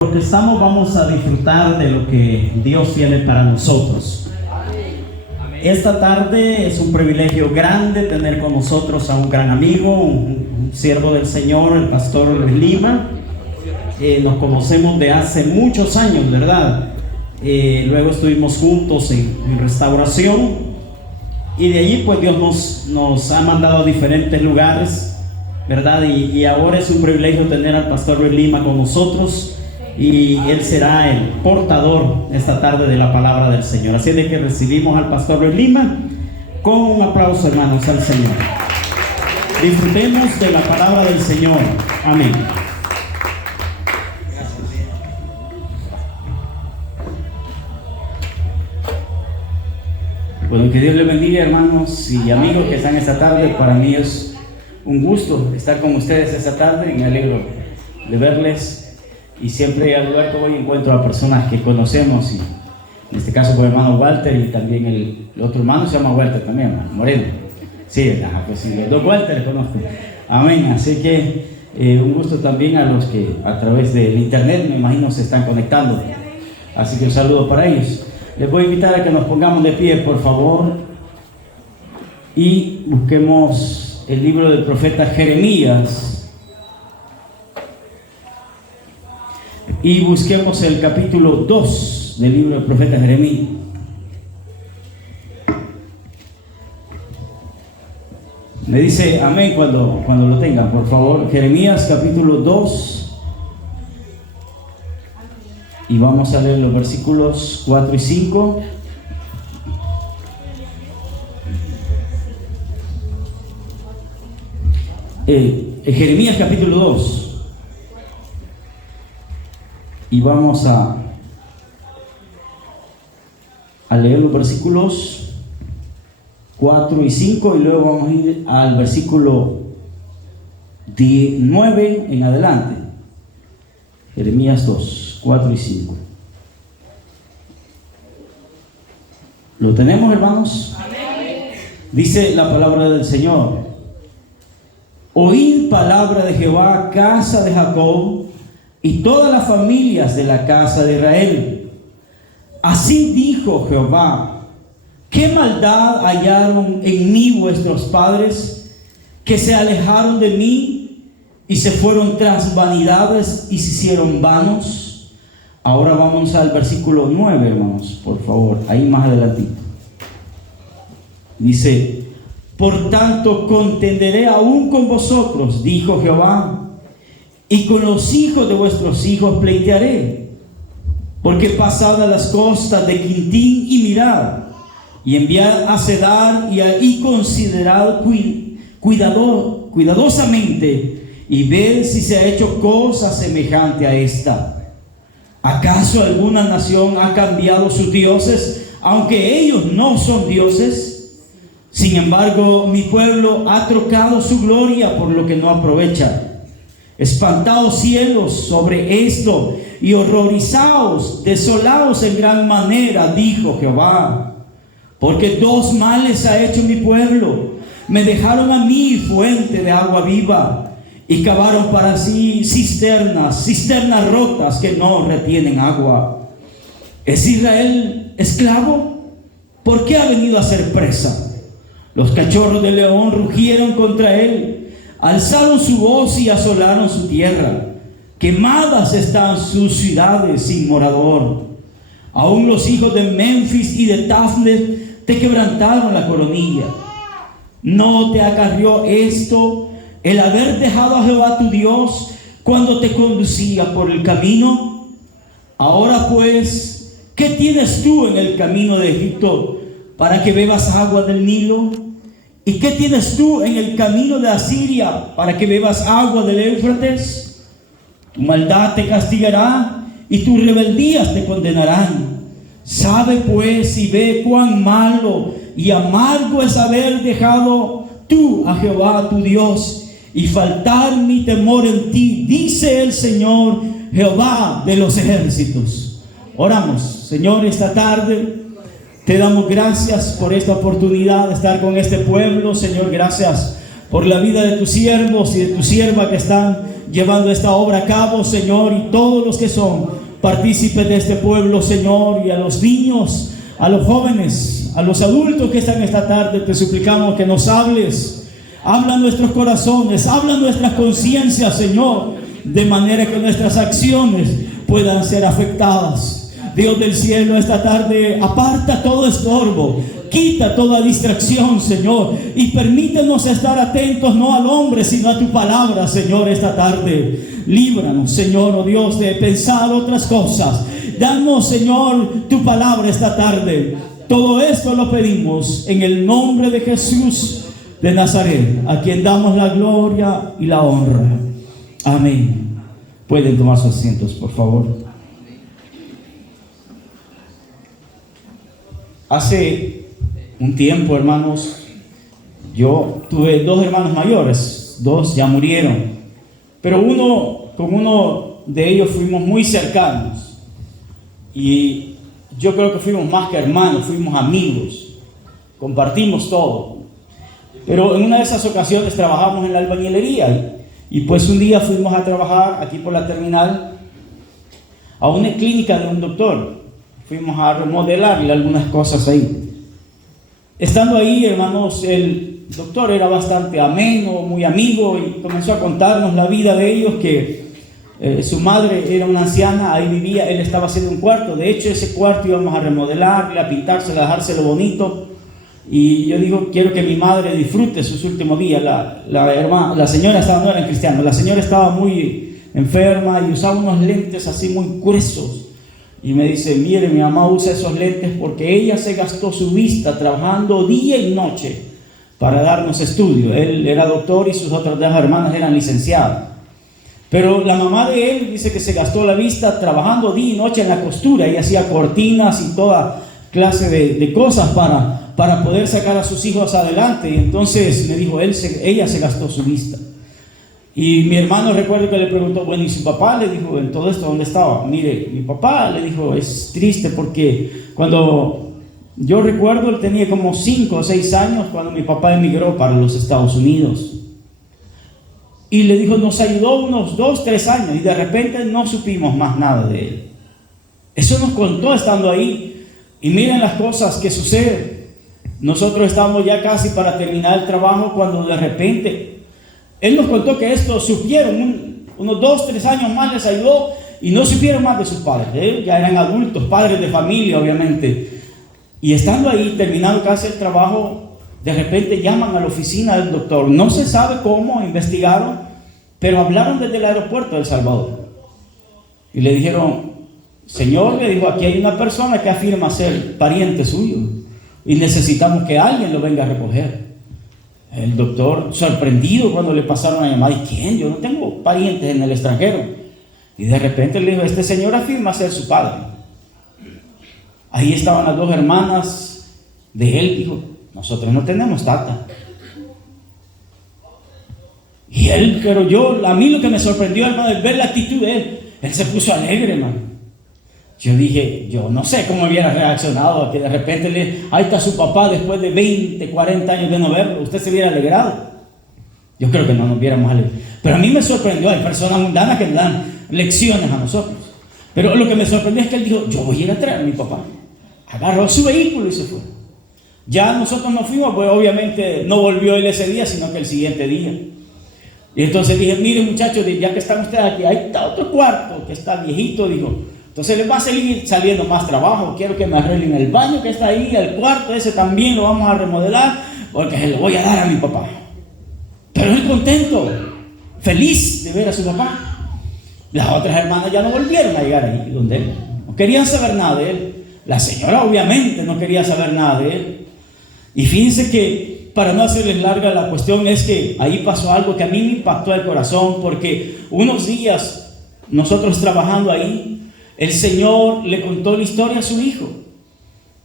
Lo que vamos a disfrutar de lo que Dios tiene para nosotros. Esta tarde es un privilegio grande tener con nosotros a un gran amigo, un siervo del Señor, el pastor Luis Lima. Nos conocemos de hace muchos años, ¿verdad? Luego estuvimos juntos en restauración, y de allí pues Dios nos ha mandado a diferentes lugares, ¿verdad? Y ahora es un privilegio tener al pastor Luis Lima con nosotros. Y él será el portador esta tarde de la palabra del Señor. Así de que recibimos al pastor Luis Lima con un aplauso, hermanos, al Señor. Disfrutemos de la palabra del Señor. Amén. Bueno, que Dios les bendiga, hermanos y amigos que están esta tarde. Para mí es un gusto estar con ustedes esta tarde y me alegro de verles. Y siempre al lugar que voy encuentro a personas que conocemos, y en este caso con el hermano Walter, y también el otro hermano se llama Walter también, hermano Moreno. Sí, pues sí, los dos Walter conozco. Amén. Así que un gusto también a los que a través del internet, me imagino, se están conectando. Así que un saludo para ellos. Les voy a invitar a que nos pongamos de pie, por favor, y busquemos el libro del profeta Jeremías. Y busquemos el capítulo 2 del libro del profeta Jeremías. Me dice amén cuando lo tengan, por favor. Jeremías capítulo 2. Y vamos a leer los versículos 4 y 5. Jeremías capítulo 2. Y vamos a leer los versículos 4 y 5, y luego vamos a ir al versículo 9 en adelante. Jeremías 2, 4 y 5. ¿Lo tenemos, hermanos? Amén. Dice la palabra del Señor: oíd palabra de Jehová, casa de Jacob, y todas las familias de la casa de Israel. Así dijo Jehová: ¿qué maldad hallaron en mí vuestros padres, que se alejaron de mí y se fueron tras vanidades y se hicieron vanos? Ahora vamos al versículo 9, hermanos, por favor, ahí más adelantito. Dice: por tanto contenderé aún con vosotros, dijo Jehová, y con los hijos de vuestros hijos pleitearé, porque pasad a las costas de Quintín y mirad, y enviad a Cedar y considerad cuidadosamente, y ved si se ha hecho cosa semejante a esta. ¿Acaso alguna nación ha cambiado sus dioses, aunque ellos no son dioses? Sin embargo, mi pueblo ha trocado su gloria por lo que no aprovecha. Espantaos cielos sobre esto, y horrorizaos, desolaos en gran manera, dijo Jehová. Porque dos males ha hecho mi pueblo: me dejaron a mí fuente de agua viva, y cavaron para sí cisternas rotas que no retienen agua. ¿Es Israel esclavo? ¿Por qué ha venido a ser presa? Los cachorros de león rugieron contra él, alzaron su voz y asolaron su tierra. Quemadas están sus ciudades sin morador. Aún los hijos de Memphis y de Tafnes te quebrantaron la coronilla. ¿No te acarrió esto el haber dejado a Jehová tu Dios cuando te conducía por el camino? Ahora pues, ¿qué tienes tú en el camino de Egipto para que bebas agua del Nilo? ¿Y qué tienes tú en el camino de Asiria para que bebas agua del Éufrates? Tu maldad te castigará y tus rebeldías te condenarán. Sabe pues y ve cuán malo y amargo es haber dejado tú a Jehová tu Dios y faltar mi temor en ti, dice el Señor, Jehová de los ejércitos. Oramos. Señor, esta tarde te damos gracias por esta oportunidad de estar con este pueblo. Señor, gracias por la vida de tus siervos y de tu sierva que están llevando esta obra a cabo, Señor, y todos los que son partícipes de este pueblo, Señor, y a los niños, a los jóvenes, a los adultos que están esta tarde, te suplicamos que nos hables. Habla nuestros corazones, habla nuestras conciencias, Señor, de manera que nuestras acciones puedan ser afectadas. Dios del cielo, esta tarde aparta todo estorbo, quita toda distracción, Señor, y permítenos estar atentos no al hombre, sino a tu palabra, Señor, esta tarde. Líbranos, Señor, oh Dios, de pensar otras cosas. Danos, Señor, tu palabra esta tarde. Todo esto lo pedimos en el nombre de Jesús de Nazaret, a quien damos la gloria y la honra. Amén. Pueden tomar sus asientos, por favor. Hace un tiempo, hermanos, yo tuve dos hermanos mayores, dos ya murieron, pero con uno de ellos fuimos muy cercanos, y yo creo que fuimos más que hermanos, fuimos amigos, compartimos todo. Pero en una de esas ocasiones trabajamos en la albañilería, y pues un día fuimos a trabajar aquí por la terminal a una clínica de un doctor. Fuimos a remodelarle algunas cosas ahí. Estando ahí, hermanos, el doctor era bastante ameno, muy amigo, y comenzó a contarnos la vida de ellos, que su madre era una anciana, ahí vivía, él estaba haciendo un cuarto. De hecho, ese cuarto íbamos a remodelarle, a pintárselo, a dejárselo bonito. Y yo digo, quiero que mi madre disfrute sus últimos días. La señora no era cristiana, la señora estaba muy enferma y usaba unos lentes así muy gruesos. Y me dice, mire, mi mamá usa esos lentes porque ella se gastó su vista trabajando día y noche para darnos estudio. Él era doctor y sus otras dos hermanas eran licenciadas. Pero la mamá de él dice que se gastó la vista trabajando día y noche en la costura, y hacía cortinas y toda clase de cosas para poder sacar a sus hijos adelante. Y entonces me dijo, ella se gastó su vista. Y mi hermano, recuerdo que le preguntó, bueno, ¿y su papá? Le dijo, en todo esto, ¿dónde estaba? Mire, mi papá, le dijo, es triste porque cuando yo recuerdo, él tenía como 5 o 6 años cuando mi papá emigró para los Estados Unidos. Y le dijo, nos ayudó unos 2 o 3 años y de repente no supimos más nada de él. Eso nos contó estando ahí. Y miren las cosas que suceden. Nosotros estamos ya casi para terminar el trabajo cuando de repente él nos contó que esto supieron, unos 2 o 3 años más les ayudó y no supieron más de sus padres. Ya eran adultos, padres de familia, obviamente. Y estando ahí, terminando casi el trabajo, de repente llaman a la oficina del doctor. No se sabe cómo, investigaron, pero hablaron desde el aeropuerto de El Salvador. Y le dijeron, señor, le dijo, aquí hay una persona que afirma ser pariente suyo y necesitamos que alguien lo venga a recoger. El doctor, sorprendido cuando le pasaron la llamada, ¿y quién? Yo no tengo parientes en el extranjero. Y de repente le dijo, este señor afirma ser su padre. Ahí estaban las 2 hermanas de él. Dijo, nosotros no tenemos tata. Y él, pero a mí lo que me sorprendió, hermano, es ver la actitud de él. Él se puso alegre, hermano. Yo dije, yo no sé cómo hubiera reaccionado a que de repente ahí está su papá después de 20, 40 años de no verlo. Usted se hubiera alegrado. Yo creo que no nos hubiéramos alegrado. Pero a mí me sorprendió. Hay personas mundanas que nos dan lecciones a nosotros. Pero lo que me sorprendió es que él dijo, yo voy a ir a traer a mi papá. Agarró su vehículo y se fue. Ya nosotros nos fuimos, pues obviamente no volvió él ese día, sino que el siguiente día. Y entonces dije, miren muchachos, ya que están ustedes aquí, ahí está otro cuarto que está viejito, dijo. Entonces les va a seguir saliendo más trabajo. Quiero que me arreglen el baño que está ahí, el cuarto ese también lo vamos a remodelar, porque se lo voy a dar a mi papá. Pero él contento, feliz de ver a su papá. Las otras hermanas ya no volvieron a llegar ahí donde él. No querían saber nada de él. La señora obviamente no quería saber nada de él. Y fíjense que, para no hacerles larga la cuestión, es que ahí pasó algo que a mí me impactó el corazón, porque unos días nosotros trabajando ahí, el Señor le contó la historia a su hijo,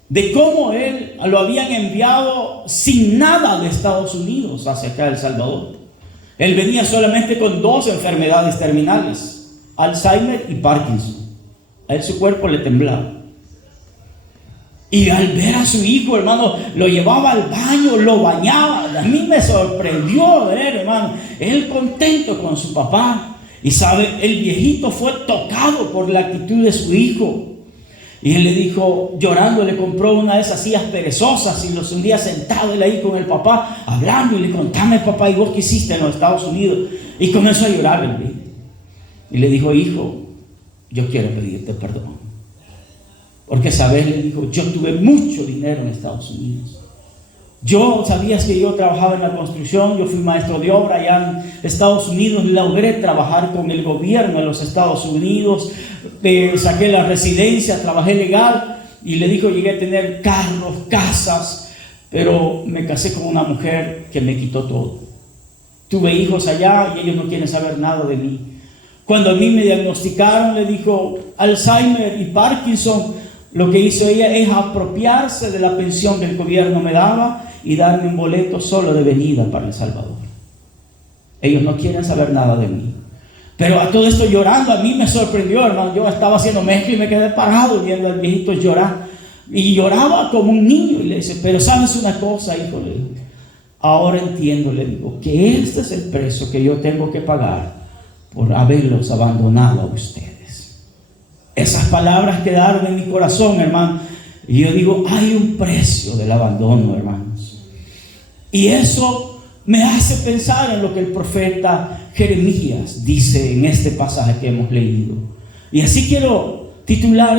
de cómo él lo habían enviado sin nada de Estados Unidos hacia acá, El Salvador. Él venía solamente con 2 enfermedades terminales, Alzheimer y Parkinson. A él su cuerpo le temblaba. Y al ver a su hijo, hermano, lo llevaba al baño, lo bañaba. A mí me sorprendió ver, hermano, él contento con su papá. Y sabe, el viejito fue tocado por la actitud de su hijo. Y él le dijo, llorando, le compró una de esas sillas perezosas y los un día sentado él ahí con el papá, hablando, y le contame, papá, ¿y vos qué hiciste en los Estados Unidos? Y comenzó a llorar el viejo. Y le dijo, hijo, yo quiero pedirte perdón. Porque, ¿sabes? Le dijo, yo tuve mucho dinero en Estados Unidos. Sabías que yo trabajaba en la construcción, yo fui maestro de obra allá en Estados Unidos, logré trabajar con el gobierno de los Estados Unidos, saqué la residencia, trabajé legal, y le dijo, llegué a tener carros, casas, pero me casé con una mujer que me quitó todo. Tuve hijos allá y ellos no quieren saber nada de mí. Cuando a mí me diagnosticaron, le dijo, Alzheimer y Parkinson, lo que hizo ella es apropiarse de la pensión que el gobierno me daba y darme un boleto solo de venida para El Salvador. Ellos no quieren saber nada de mí. Pero a todo esto llorando, a mí me sorprendió, hermano. Yo estaba haciendo mezcla y me quedé parado viendo al viejito llorar. Y lloraba como un niño. Y le dice, pero ¿sabes una cosa, hijo? Le digo, ahora entiendo, le digo, que este es el precio que yo tengo que pagar por haberlos abandonado a ustedes. Esas palabras quedaron en mi corazón, hermano. Y yo digo, hay un precio del abandono, hermanos. Y eso me hace pensar en lo que el profeta Jeremías dice en este pasaje que hemos leído. Y así quiero titular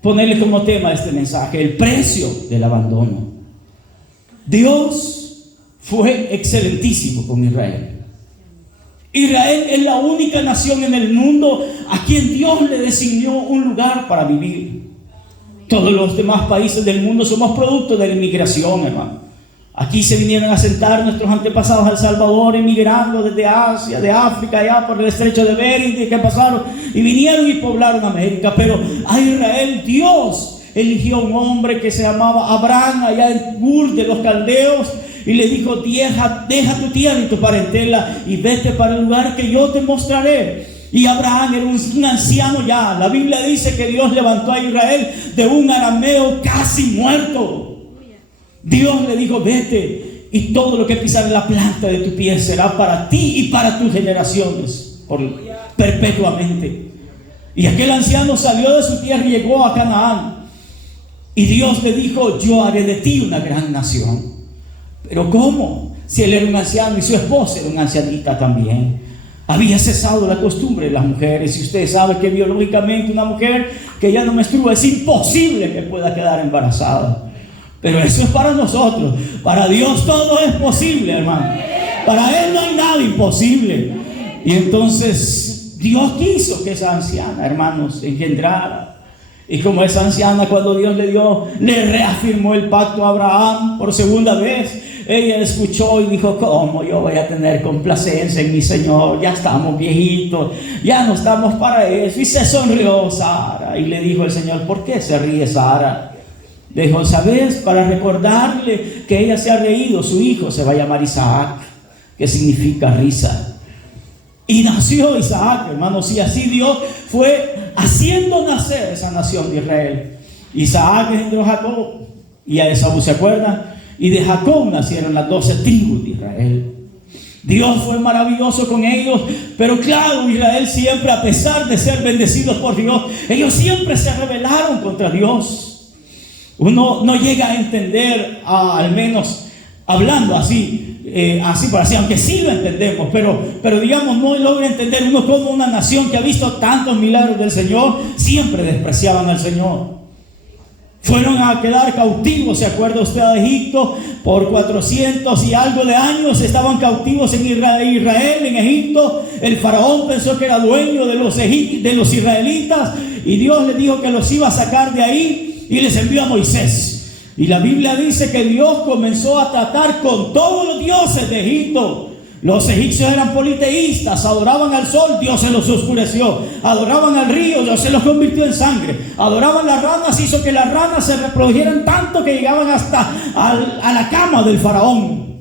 ponerle como tema este mensaje, el precio del abandono. Dios fue excelentísimo con Israel. Israel es la única nación en el mundo a quien Dios le designó un lugar para vivir. Todos los demás países del mundo somos producto de la inmigración, hermano. Aquí se vinieron a sentar nuestros antepasados a El Salvador, emigrando desde Asia, de África, allá por el estrecho de Bering, que pasaron y vinieron y poblaron América. Pero a Israel Dios eligió un hombre que se llamaba Abraham, allá en Ur de los Caldeos, y le dijo, deja tu tierra y tu parentela y vete para el lugar que yo te mostraré. Y Abraham era un anciano ya. La Biblia dice que Dios levantó a Israel de un arameo casi muerto. Dios le dijo, vete, y todo lo que pisar en la planta de tu pie será para ti y para tus generaciones perpetuamente. Y aquel anciano salió de su tierra y llegó a Canaán. Y Dios le dijo, yo haré de ti una gran nación. Pero ¿cómo? Si él era un anciano y su esposa era una ancianita también. Había cesado la costumbre de las mujeres. Y usted sabe que biológicamente una mujer que ya no menstrua es imposible que pueda quedar embarazada. Pero eso es para nosotros. Para Dios todo es posible, hermano. Para Él no hay nada imposible. Y entonces Dios quiso que esa anciana, hermanos, engendrara. Y como esa anciana, cuando Dios le reafirmó el pacto a Abraham por segunda vez, ella escuchó y dijo, ¿cómo yo voy a tener complacencia en mi Señor? Ya estamos viejitos, ya no estamos para eso. Y se sonrió Sara y le dijo el Señor, ¿por qué se ríe Sara? Le dijo, ¿sabes? Para recordarle que ella se ha reído, su hijo se va a llamar Isaac, que significa risa. Y nació Isaac, hermanos, y así Dios fue haciendo nacer esa nación de Israel. Isaac engendró a Jacob y a Esaú, ¿se acuerdan? Y de Jacob nacieron las 12 tribus de Israel. Dios fue maravilloso con ellos, pero claro, Israel siempre, a pesar de ser bendecidos por Dios, ellos siempre se rebelaron contra Dios. Uno no llega a entender, al menos hablando así por así, aunque sí lo entendemos, pero digamos, no logra entender uno cómo una nación que ha visto tantos milagros del Señor, siempre despreciaban al Señor. Fueron a quedar cautivos, ¿se acuerda usted, de Egipto? Por 400 y algo de años estaban cautivos en Israel, en Egipto. El faraón pensó que era dueño de los israelitas, y Dios les dijo que los iba a sacar de ahí y les envió a Moisés. Y la Biblia dice que Dios comenzó a tratar con todos los dioses de Egipto. Los egipcios eran politeístas, adoraban al sol, Dios se los oscureció. Adoraban al río, Dios se los convirtió en sangre. Adoraban las ranas, hizo que las ranas se reprodujeran tanto que llegaban hasta a la cama del faraón.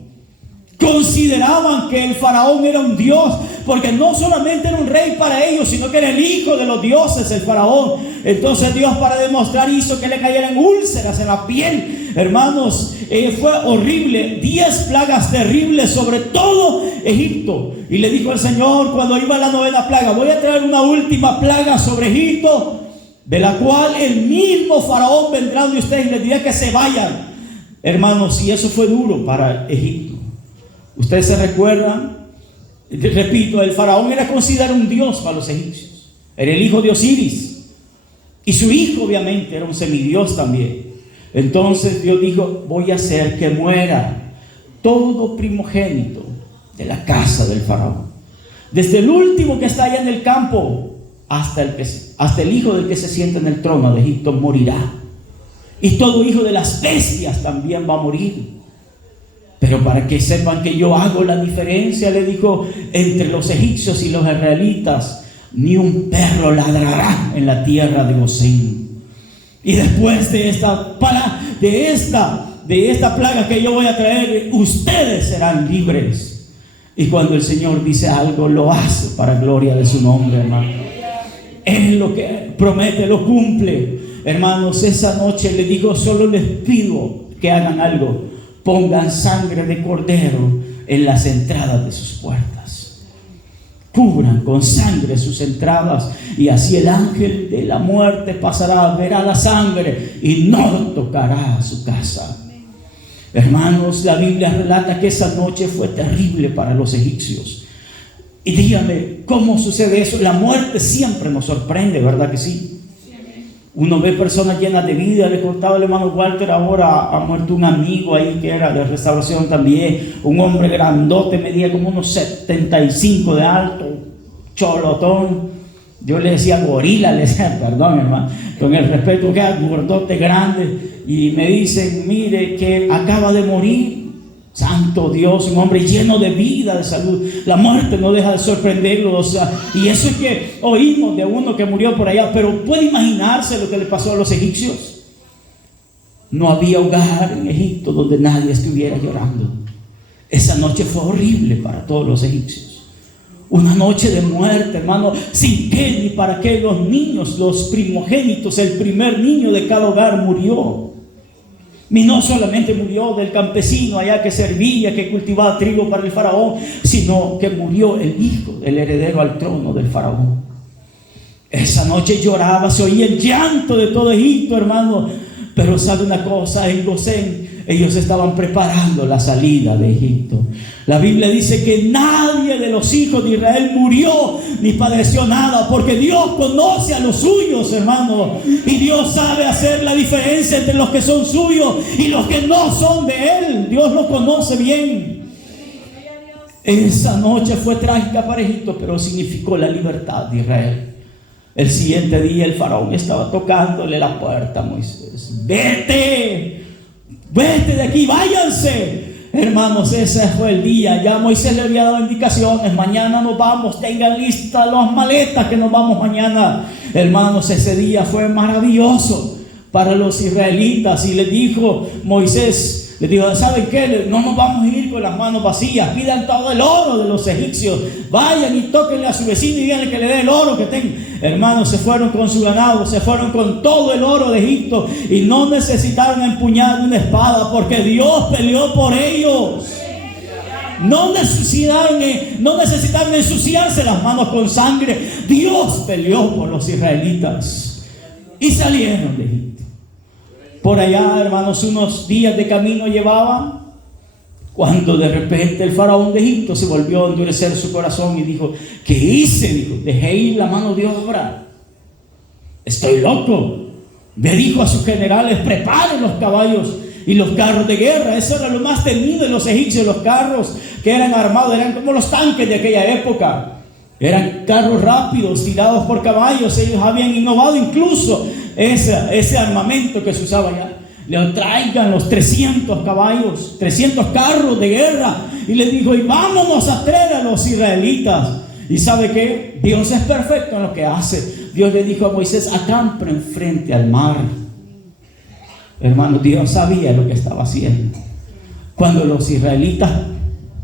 Consideraban que el faraón era un dios, porque no solamente era un rey para ellos, sino que era el hijo de los dioses, el faraón. Entonces Dios, para demostrar, hizo que le cayeran úlceras en la piel. Hermanos, fue horrible. 10 plagas terribles sobre todo Egipto. Y le dijo el Señor, cuando iba la 9ª plaga: voy a traer una última plaga sobre Egipto, de la cual el mismo faraón vendrá de ustedes y les dirá que se vayan. Hermanos, y eso fue duro para Egipto. Ustedes se recuerdan, repito, el faraón era considerado un dios para los egipcios. Era el hijo de Osiris. Y su hijo obviamente era un semidios también. Entonces Dios dijo: voy a hacer que muera todo primogénito de la casa del faraón. Desde el último que está allá en el campo hasta el hijo del que se sienta en el trono de Egipto morirá. Y todo hijo de las bestias también va a morir. Pero para que sepan que yo hago la diferencia, le dijo, entre los egipcios y los israelitas, ni un perro ladrará en la tierra de Gosén. Y después de esta plaga que yo voy a traer, ustedes serán libres. Y cuando el Señor dice algo, lo hace para gloria de su nombre, hermano. Él lo que promete lo cumple. Hermanos, esa noche le dijo: solo les pido que hagan algo. Pongan sangre de cordero en las entradas de sus puertas. Cubran con sangre sus entradas, y así el ángel de la muerte pasará, verá la sangre y no tocará a su casa. Hermanos, la Biblia relata que esa noche fue terrible para los egipcios. Y dígame, ¿cómo sucede eso? La muerte siempre nos sorprende, ¿verdad que sí? Uno ve personas llenas de vida. Le contaba el hermano Walter, ahora ha muerto un amigo ahí que era de restauración también, un hombre grandote, medía como unos 75 de alto, cholotón. Yo le decía gorila, le decía, perdón hermano, con el respeto que era, gordote grande. Y me dicen: mire que acaba de morir. Santo Dios, un hombre lleno de vida, de salud. La muerte no deja de sorprenderlo. O sea, y eso es que oímos de uno que murió por allá. Pero puede imaginarse lo que le pasó a los egipcios. No había hogar en Egipto donde nadie estuviera llorando. Esa noche fue horrible para todos los egipcios. Una noche de muerte, hermano, sin qué ni para qué. Los niños, los primogénitos, el primer niño de cada hogar murió. Y no solamente murió del campesino allá que servía, que cultivaba trigo para el faraón, sino que murió el hijo, el heredero al trono del faraón. Esa noche lloraba, se oía el llanto de todo Egipto, hermano. Pero sabe una cosa, en Gosén ellos estaban preparando la salida de Egipto. La Biblia dice que nadie de los hijos de Israel murió ni padeció nada, porque Dios conoce a los suyos, hermano. Y Dios sabe hacer la diferencia entre los que son suyos y los que no son de Él. Dios lo conoce bien. Esa noche fue trágica para Egipto, pero significó la libertad de Israel. El siguiente día el faraón estaba tocándole la puerta a Moisés. Vete de aquí, váyanse. Hermanos, ese fue el día. Ya Moisés le había dado indicaciones: mañana nos vamos, tengan listas las maletas que nos vamos mañana. Hermanos, ese día fue maravilloso para los israelitas. Y les dijo Moisés, les dijo: ¿saben qué? No nos vamos a ir con las manos vacías. Pidan todo el oro de los egipcios. Vayan y tóquenle a su vecino y díganle que le dé el oro que tengan. Hermanos, se fueron con su ganado, se fueron con todo el oro de Egipto, y no necesitaron empuñar una espada, porque Dios peleó por ellos. No necesitaron ensuciarse las manos con sangre. Dios peleó por los israelitas y salieron de Egipto. Por allá, hermanos, unos días de camino llevaban, cuando de repente el faraón de Egipto se volvió a endurecer su corazón y dijo: ¿qué hice? Dijo: dejé ir la mano de obra. Estoy loco. Le dijo a sus generales: preparen los caballos y los carros de guerra. Eso era lo más temido de los egipcios. Los carros que eran armados eran como los tanques de aquella época. Eran carros rápidos, tirados por caballos. Ellos habían innovado incluso ese armamento que se usaba allá. Le traigan los 300 caballos, 300 carros de guerra. Y le dijo: y vámonos a traer a los israelitas. ¿Y sabe qué? Dios es perfecto en lo que hace. Dios le dijo a Moisés: acampen frente al mar. Hermano, Dios sabía lo que estaba haciendo. Cuando los israelitas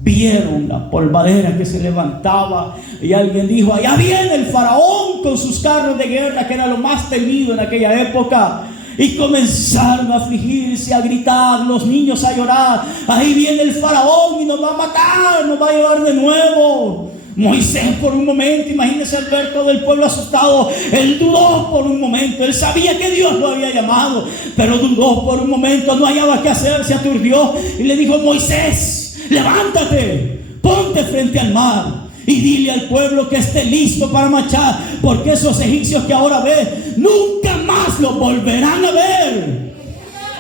vieron la polvadera que se levantaba y alguien dijo: allá viene el faraón con sus carros de guerra, que era lo más temido en aquella época. Y comenzaron a afligirse, a gritar, los niños a llorar: ahí viene el faraón y nos va a matar, nos va a llevar de nuevo. Moisés, por un momento, imagínense al ver todo el pueblo asustado, él dudó por un momento. Él sabía que Dios lo había llamado, pero dudó por un momento, no hallaba qué hacer, se aturdió y le dijo: Moisés, levántate, ponte frente al mar y dile al pueblo que esté listo para marchar, porque esos egipcios que ahora ves, nunca más los volverán a ver.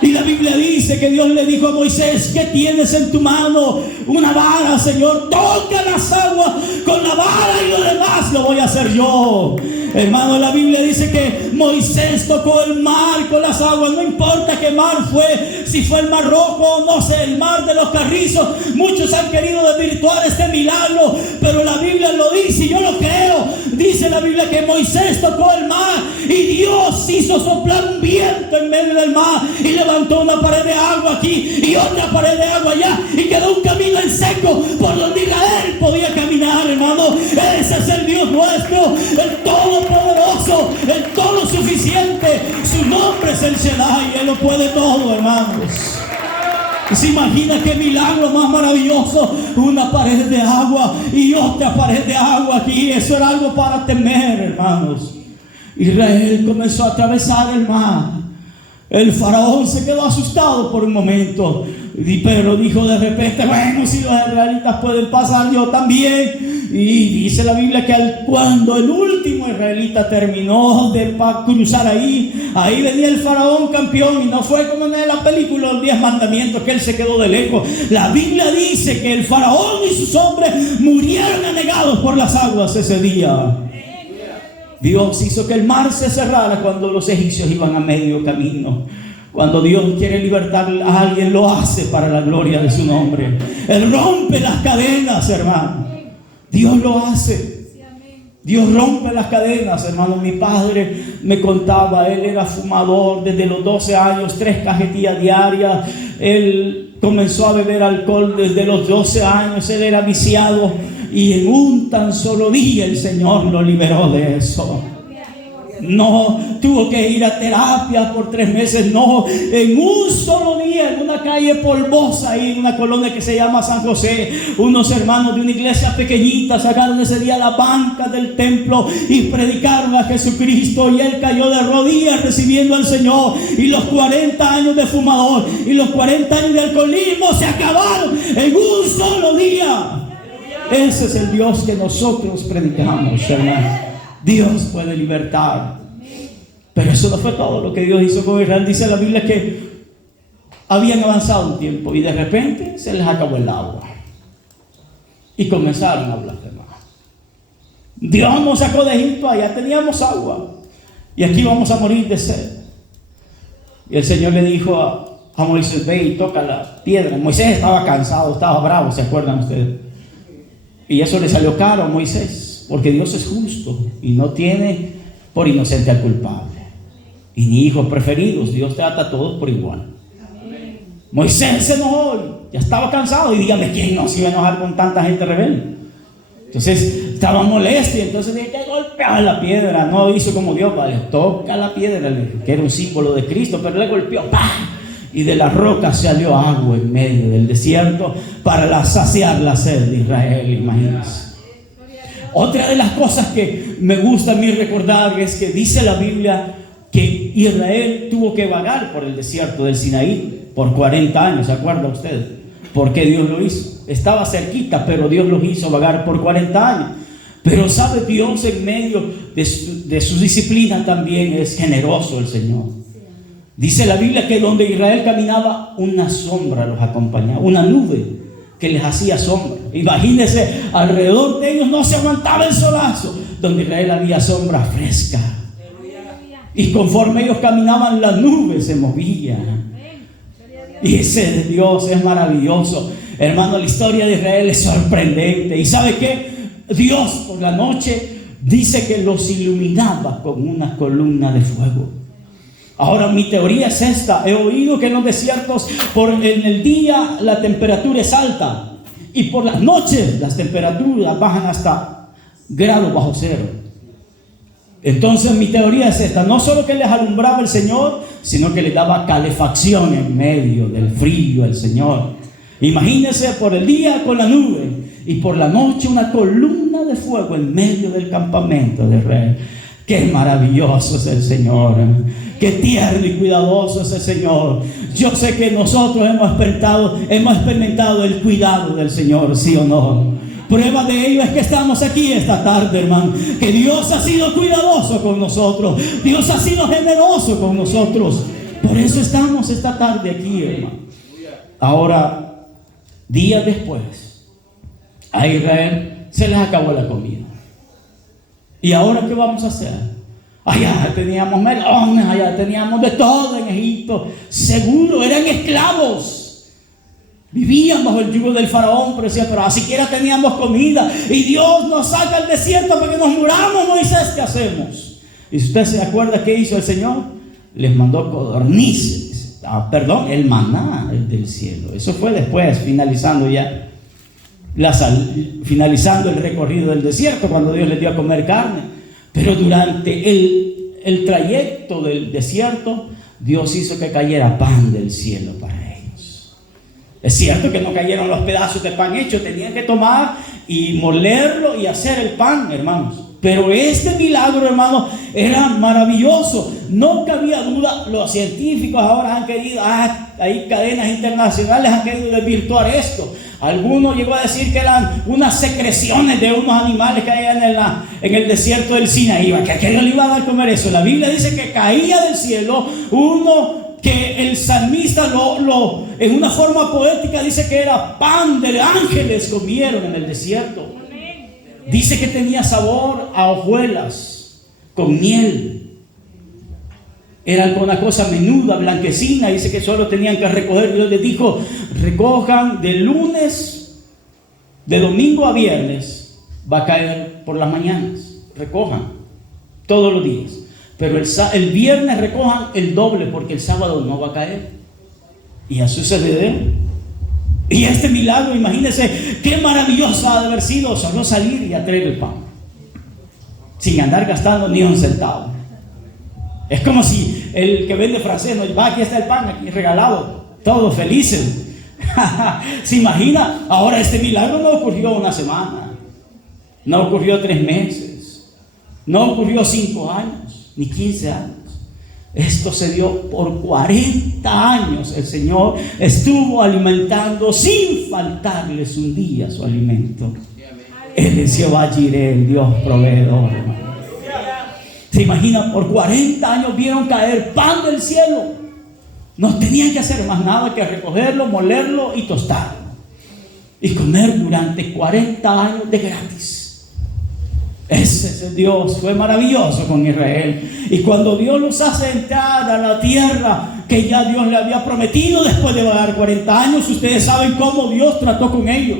Y la Biblia dice que Dios le dijo a Moisés: ¿qué tienes en tu mano? Una vara, Señor. Toca las aguas con la vara y lo demás lo voy a hacer yo. Hermano, la Biblia dice que Moisés tocó el mar con las aguas. No importa qué mar fue, si fue el mar rojo, no sé, el mar de los carrizos. Muchos han querido desvirtuar este milagro, pero la Biblia lo dice y yo lo creo. Dice la Biblia que Moisés tocó el mar y Dios hizo soplar un viento en medio del mar y levantó una pared de agua aquí y otra pared de agua allá, y quedó un camino en seco por donde Israel podía caminar. Hermano, ese es el Dios nuestro, el todopoderoso, el todo suficiente. Su nombre es el Shaddai. Él lo puede todo, hermanos. ¿Se imagina qué milagro más maravilloso? Una pared de agua y otra pared de agua aquí. Eso era algo para temer, hermanos. Israel comenzó a atravesar el mar. El faraón se quedó asustado por un momento, pero dijo de repente: bueno, si los israelitas pueden pasar, yo también. Y dice la Biblia que cuando el último israelita terminó de cruzar ahí venía el faraón campeón. Y no fue como en la película Los 10 Mandamientos, que él se quedó de lejos. La Biblia dice que el faraón y sus hombres murieron anegados por las aguas ese día. Dios hizo que el mar se cerrara cuando los egipcios iban a medio camino. Cuando Dios quiere libertar a alguien, lo hace para la gloria de su nombre. Él rompe las cadenas, hermano. Dios lo hace. Dios rompe las cadenas, hermano. Mi padre me contaba, él era fumador desde los 12 años, 3 cajetillas diarias. Él comenzó a beber alcohol desde los 12 años, él era viciado. Y en un tan solo día el Señor lo liberó de eso. No tuvo que ir a terapia por 3 meses, no. En un solo día, en una calle polvosa, ahí en una colonia que se llama San José, unos hermanos de una iglesia pequeñita sacaron ese día la banca del templo y predicaron a Jesucristo. Y él cayó de rodillas recibiendo al Señor. Y los 40 años de fumador y los 40 años de alcoholismo se acabaron en un solo día. Ese es el Dios que nosotros predicamos, hermano. Dios puede libertar. Pero eso no fue todo lo que Dios hizo con Israel. Dice la Biblia que habían avanzado un tiempo y de repente se les acabó el agua y comenzaron a blasfemar. Dios nos sacó de Egipto, allá teníamos agua y aquí vamos a morir de sed. Y el Señor le dijo a Moisés: ve y toca la piedra. Moisés estaba cansado, estaba bravo, ¿se acuerdan ustedes? Y eso le salió caro a Moisés, porque Dios es justo y no tiene por inocente al culpable. Y ni hijos preferidos, Dios trata a todos por igual. Amén. Moisés se enojó, ya estaba cansado, y dígame quién no se iba a enojar con tanta gente rebelde. Entonces estaba molesto y entonces dije que golpeaba la piedra. No hizo como Dios, vale, toca la piedra, que era un símbolo de Cristo, pero le golpeó, ¡pam! Y de la roca salió agua en medio del desierto para saciar la sed de Israel, imagínense. Otra de las cosas que me gusta a mí recordar es que dice la Biblia que Israel tuvo que vagar por el desierto del Sinaí por 40 años, ¿se acuerda usted? ¿Por qué Dios lo hizo? Estaba cerquita, pero Dios los hizo vagar por 40 años. Pero sabe, Dios en medio de su disciplina también es generoso el Señor. Dice la Biblia que donde Israel caminaba, una sombra los acompañaba, una nube que les hacía sombra. Imagínense, alrededor de ellos no se aguantaba el solazo. Donde Israel había sombra fresca. Y conforme ellos caminaban, la nube se movía. Y ese Dios es maravilloso. Hermano, la historia de Israel es sorprendente. ¿Y sabe qué? Dios por la noche dice que los iluminaba con una columna de fuego. Ahora mi teoría es esta: he oído que en los desiertos en el día la temperatura es alta y por las noches las temperaturas bajan hasta grados bajo cero. Entonces mi teoría es esta: no solo que les alumbraba el Señor, sino que les daba calefacción en medio del frío el Señor. Imagínense, por el día con la nube y por la noche una columna de fuego en medio del campamento de Israel. Qué maravilloso es el Señor, qué tierno y cuidadoso es el Señor. Yo sé que nosotros hemos experimentado el cuidado del Señor, ¿sí o no? Prueba de ello es que estamos aquí esta tarde, hermano. Que Dios ha sido cuidadoso con nosotros. Dios ha sido generoso con nosotros. Por eso estamos esta tarde aquí, hermano. Ahora, días después, a Israel se les acabó la comida. ¿Y ahora qué vamos a hacer? Allá teníamos melones, allá teníamos de todo en Egipto. Seguro, eran esclavos. Vivían bajo el yugo del faraón, pero decía, pero siquiera teníamos comida. Y Dios nos saca al desierto para que nos muramos, Moisés, ¿qué hacemos? Y si usted se acuerda qué hizo el Señor, les mandó codornices. El maná del cielo. Eso fue después, finalizando el recorrido del desierto, cuando Dios les dio a comer carne. Pero durante el trayecto del desierto, Dios hizo que cayera pan del cielo para ellos. Es cierto que no cayeron los pedazos de pan hechos, tenían que tomar y molerlo y hacer el pan, hermanos. Pero este milagro, hermanos, era maravilloso. No cabía duda. Los científicos ahora han querido, hay cadenas internacionales han querido desvirtuar esto. Algunos llegó a decir que eran unas secreciones de unos animales que hay en el desierto del Sinaí. ¿Que a quién le iba a dar comer eso? La Biblia dice que caía del cielo uno que el salmista en una forma poética dice que era pan de ángeles comieron en el desierto. Dice que tenía sabor a hojuelas con miel. Era alguna cosa menuda, blanquecina. Dice que solo tenían que recoger. Dios les dijo: recojan de lunes, de domingo a viernes. Va a caer por las mañanas. Recojan todos los días. Pero el viernes recojan el doble, porque el sábado no va a caer. Y así sucedió. Y este milagro, imagínense qué maravilloso ha de haber sido solo salir y a traer el pan, sin andar gastando ni un centavo. Es como si el que vende francés nos va, aquí está el pan, aquí regalado, todos felices. ¿Se imagina? Ahora este milagro no ocurrió una semana, no ocurrió 3 meses, no ocurrió 5 años, ni 15 años. Esto se dio por 40 años. El Señor estuvo alimentando sin faltarles un día su alimento. Él es Jehová Jireh, el Dios proveedor. ¿Se imagina? Por 40 años vieron caer pan del cielo. No tenían que hacer más nada que recogerlo, molerlo y tostarlo. Y comer durante 40 años de gratis. Ese es el Dios. Fue maravilloso con Israel. Y cuando Dios los hace entrar a la tierra que ya Dios le había prometido después de vagar 40 años, ustedes saben cómo Dios trató con ellos.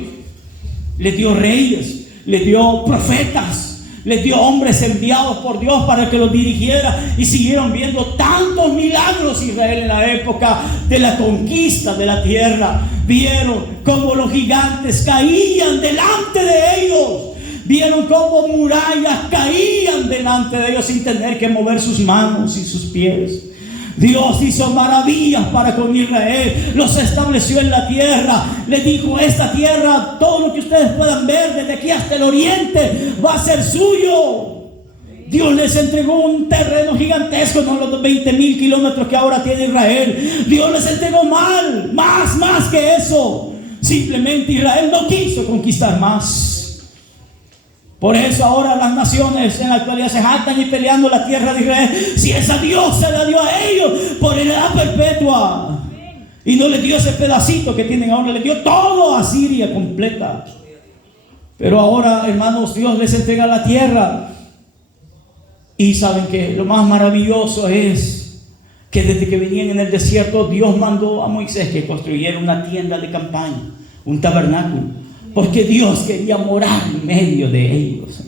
Les dio reyes, les dio profetas, les dio hombres enviados por Dios para que los dirigiera. Y siguieron viendo tantos milagros Israel en la época de la conquista de la tierra. Vieron cómo los gigantes caían delante de ellos. Vieron cómo murallas caían delante de ellos sin tener que mover sus manos y sus pies. Dios hizo maravillas para con Israel. Los estableció en la tierra. Les dijo: esta tierra, todo lo que ustedes puedan ver desde aquí hasta el oriente, va a ser suyo. Dios les entregó un terreno gigantesco, no los 20,000 kilómetros que ahora tiene Israel. Dios les entregó más que eso. Simplemente Israel no quiso conquistar más. Por eso ahora las naciones en la actualidad se jactan y peleando la tierra de Israel. Si esa Dios se la dio a ellos por heredad perpetua. Y no les dio ese pedacito que tienen ahora, les dio todo a Siria completa. Pero ahora, hermanos, Dios les entrega la tierra. Y saben que lo más maravilloso es que desde que venían en el desierto, Dios mandó a Moisés que construyera una tienda de campaña, un tabernáculo. Porque Dios quería morar en medio de ellos.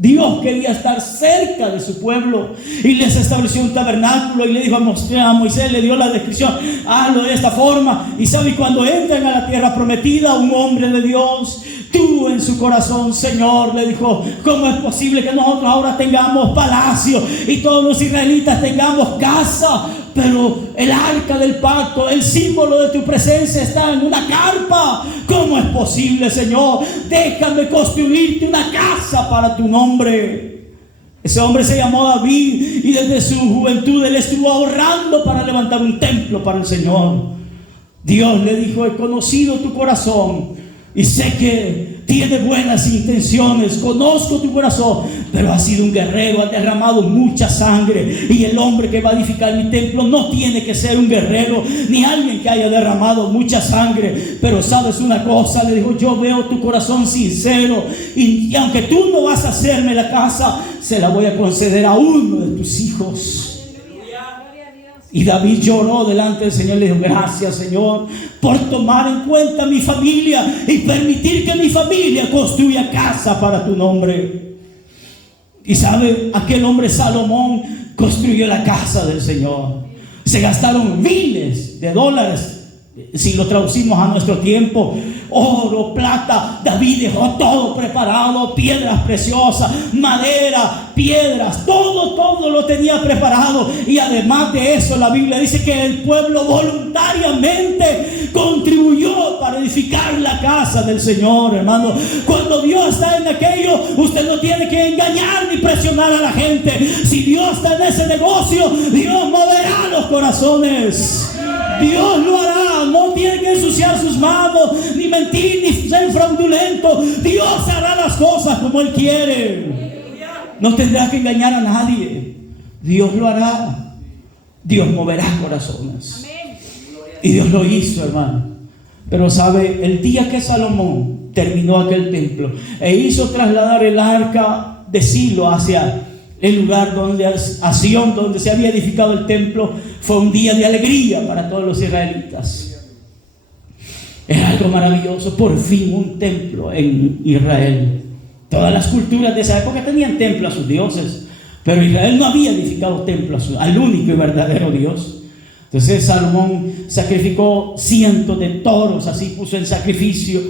Dios quería estar cerca de su pueblo y les estableció un tabernáculo y le dijo a Moisés, le dio la descripción, hazlo de esta forma. Y sabe, cuando entran a la tierra prometida, un hombre de Dios tuvo en su corazón, Señor, le dijo, ¿cómo es posible que nosotros ahora tengamos palacio y todos los israelitas tengamos casa? Pero el arca del pacto, el símbolo de tu presencia, está en una carpa. ¿Cómo es posible, Señor? Déjame construirte una casa para tu nombre. Ese hombre se llamó David y desde su juventud él estuvo ahorrando para levantar un templo para el Señor. Dios le dijo, he conocido tu corazón y sé que tiene buenas intenciones, conozco tu corazón, pero has sido un guerrero, has derramado mucha sangre, y el hombre que va a edificar mi templo no tiene que ser un guerrero ni alguien que haya derramado mucha sangre. Pero sabes una cosa, le dijo, yo veo tu corazón sincero, y aunque tú no vas a hacerme la casa, se la voy a conceder a uno de tus hijos. Y David lloró delante del Señor y le dijo, gracias, Señor, por tomar en cuenta mi familia y permitir que mi familia construya casa para tu nombre. Y sabe, aquel hombre Salomón construyó la casa del Señor. Se gastaron miles de dólares. Si lo traducimos a nuestro tiempo, oro, plata, David dejó todo preparado, piedras preciosas, madera, piedras, todo lo tenía preparado. Y además de eso, la Biblia dice que el pueblo voluntariamente contribuyó para edificar la casa del Señor, hermano. Cuando Dios está en aquello, usted no tiene que engañar ni presionar a la gente. Si Dios está en ese negocio, Dios moverá los corazones. Dios lo hará, no tiene que ensuciar sus manos, ni mentir, ni ser fraudulento. Dios hará las cosas como Él quiere. No tendrá que engañar a nadie. Dios lo hará. Dios moverá corazones. Y Dios lo hizo, hermano. Pero sabe, el día que Salomón terminó aquel templo e hizo trasladar el arca de Silo hacia el lugar a Sion, donde se había edificado el templo, fue un día de alegría para todos los israelitas. Era algo maravilloso, por fin un templo en Israel. Todas las culturas de esa época tenían templo a sus dioses, pero Israel no había edificado templo al único y verdadero Dios. Entonces Salomón sacrificó cientos de toros, así puso en sacrificio,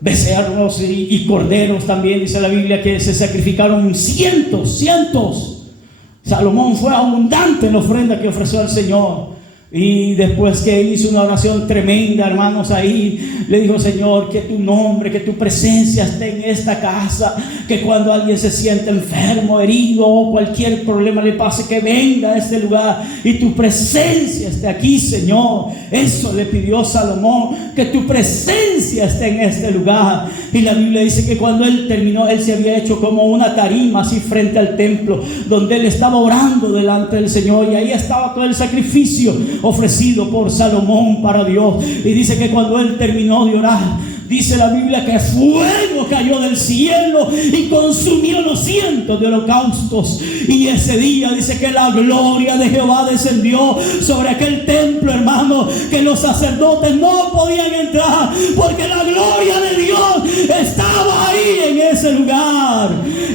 becerros y corderos también. Dice la Biblia que se sacrificaron cientos. Salomón fue abundante en la ofrenda que ofreció al Señor. Y después que él hizo una oración tremenda, hermanos, ahí le dijo, Señor, que tu nombre, que tu presencia esté en esta casa, que cuando alguien se siente enfermo, herido o cualquier problema le pase, que venga a este lugar y tu presencia esté aquí, Señor. Eso le pidió Salomón, que tu presencia esté en este lugar. Y la Biblia dice que cuando él terminó, él se había hecho como una tarima así frente al templo, donde él estaba orando delante del Señor, y ahí estaba todo el sacrificio ofrecido por Salomón para Dios. Y dice que cuando él terminó de orar, dice la Biblia que fuego cayó del cielo y consumió los cientos de holocaustos. Y ese día dice que la gloria de Jehová descendió sobre aquel templo, hermano, que los sacerdotes no podían entrar porque la gloria de Dios estaba ahí en ese lugar.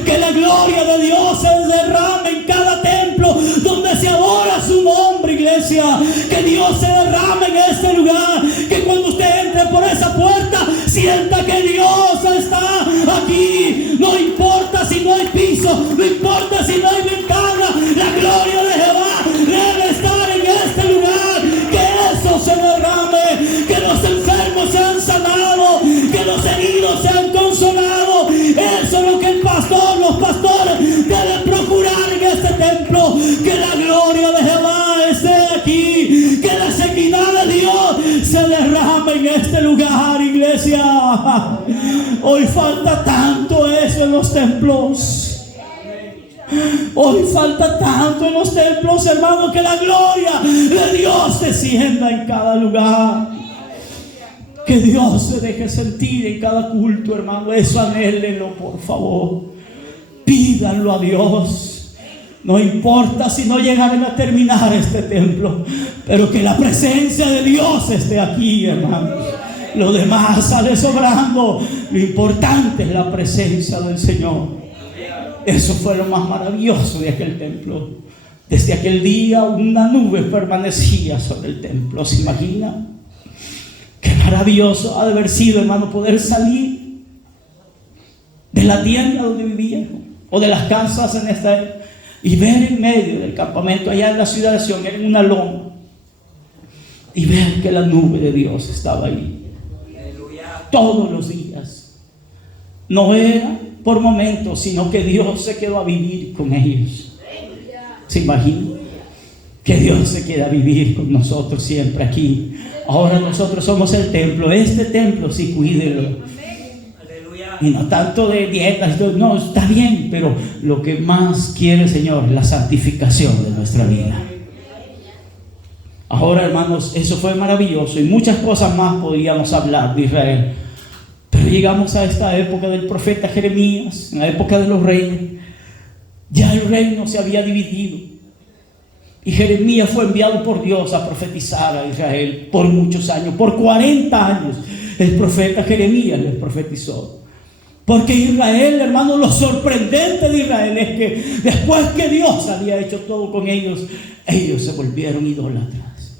Que la gloria de Dios se derrame en cada templo donde se adora su nombre, iglesia. Que Dios se derrame en este lugar, que cuando usted entre por esa puerta sienta que Dios está aquí. No importa si no hay piso, no importa si no hay ventana, la gloria de Jehová debe estar en este lugar. Que eso se derrame, que los enfermos sean sanados, que los heridos sean consolados. Eso es lo que los pastores deben procurar en este templo. Que la gloria de Jehová esté aquí, que la sequidad de Dios se derrame en este lugar, iglesia. Hoy falta tanto eso en los templos. Hoy falta tanto en los templos, hermano, que la gloria de Dios descienda en cada lugar. Que Dios se deje sentir en cada culto, hermano. Eso anhélenlo, por favor. Pídanlo a Dios. No importa si no llegaran a terminar este templo, pero que la presencia de Dios esté aquí, hermanos. Lo demás sale sobrando. Lo importante es la presencia del Señor. Eso fue lo más maravilloso de aquel templo. Desde aquel día una nube permanecía sobre el templo. ¿Se imagina? Qué maravilloso ha de haber sido, hermano, poder salir de la tienda donde vivían o de las casas en esta y ver en medio del campamento allá en la ciudad de Sion, en una loma, y ver que la nube de Dios estaba ahí todos los días. No era por momentos, sino que Dios se quedó a vivir con ellos. ¿Se imagina? Que Dios se queda a vivir con nosotros siempre aquí. Ahora nosotros somos el templo. Este templo sí, cuídelo. Y no tanto de dietas, no, está bien, pero lo que más quiere el Señor es la santificación de nuestra vida. Ahora, hermanos, eso fue maravilloso y muchas cosas más podríamos hablar de Israel. Pero llegamos a esta época del profeta Jeremías, en la época de los reyes. Ya el reino se había dividido y Jeremías fue enviado por Dios a profetizar a Israel por muchos años. Por 40 años el profeta Jeremías les profetizó. Porque Israel, hermano, lo sorprendente de Israel es que después que Dios había hecho todo con ellos, ellos se volvieron idólatras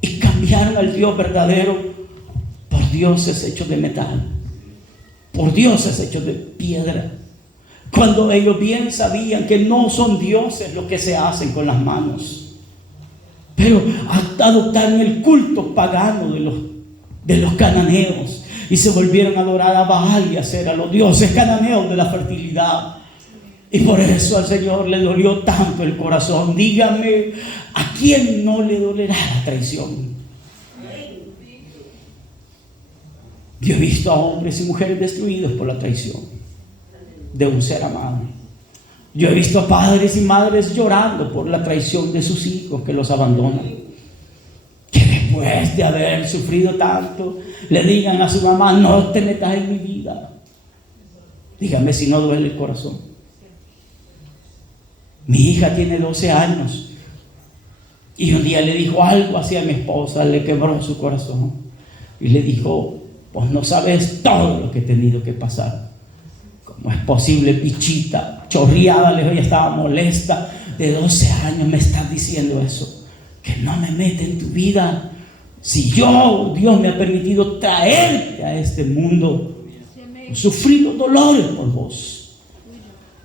y cambiaron al Dios verdadero por dioses hechos de metal, por dioses hechos de piedra, cuando ellos bien sabían que no son dioses lo que se hacen con las manos, pero adoptaron el culto pagano de los cananeos y se volvieron a adorar a Baal y a Acera, a los dioses cananeos de la fertilidad. Y por eso al Señor le dolió tanto el corazón. Dígame, ¿a quién no le dolerá la traición? Yo he visto a hombres y mujeres destruidos por la traición de un ser amado. Yo he visto a padres y madres llorando por la traición de sus hijos que los abandonan. Que después de haber sufrido tanto, le digan a su mamá: no te metas en mi vida. Dígame si no duele el corazón. Mi hija tiene 12 años y un día le dijo algo hacia mi esposa, le quebró su corazón y le dijo: pues no sabes todo lo que he tenido que pasar. ¿Cómo es posible, pichita? Chorreada, le dijo, ella estaba molesta. De 12 años me estás diciendo eso, que no me mete en tu vida. Si Dios me ha permitido traerte a este mundo, he sufrido dolores por vos.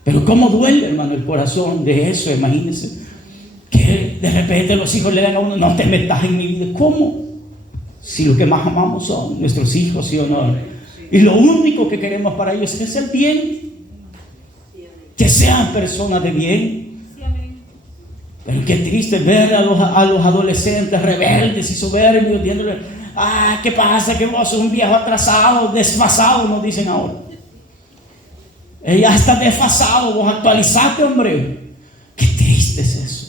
Pero cómo duele, hermano, el corazón de eso. Imagínense que de repente los hijos le dan a uno: no te metas en mi vida. ¿Cómo? Si lo que más amamos son nuestros hijos, ¿sí o no? Y lo único que queremos para ellos es el bien, que sean personas de bien. Pero qué triste ver a los adolescentes rebeldes y soberbios diciéndole: ¿qué pasa? Que vos sos un viejo atrasado, desfasado, nos dicen ahora. Ya está desfasado, vos actualizate, hombre. Qué triste es eso.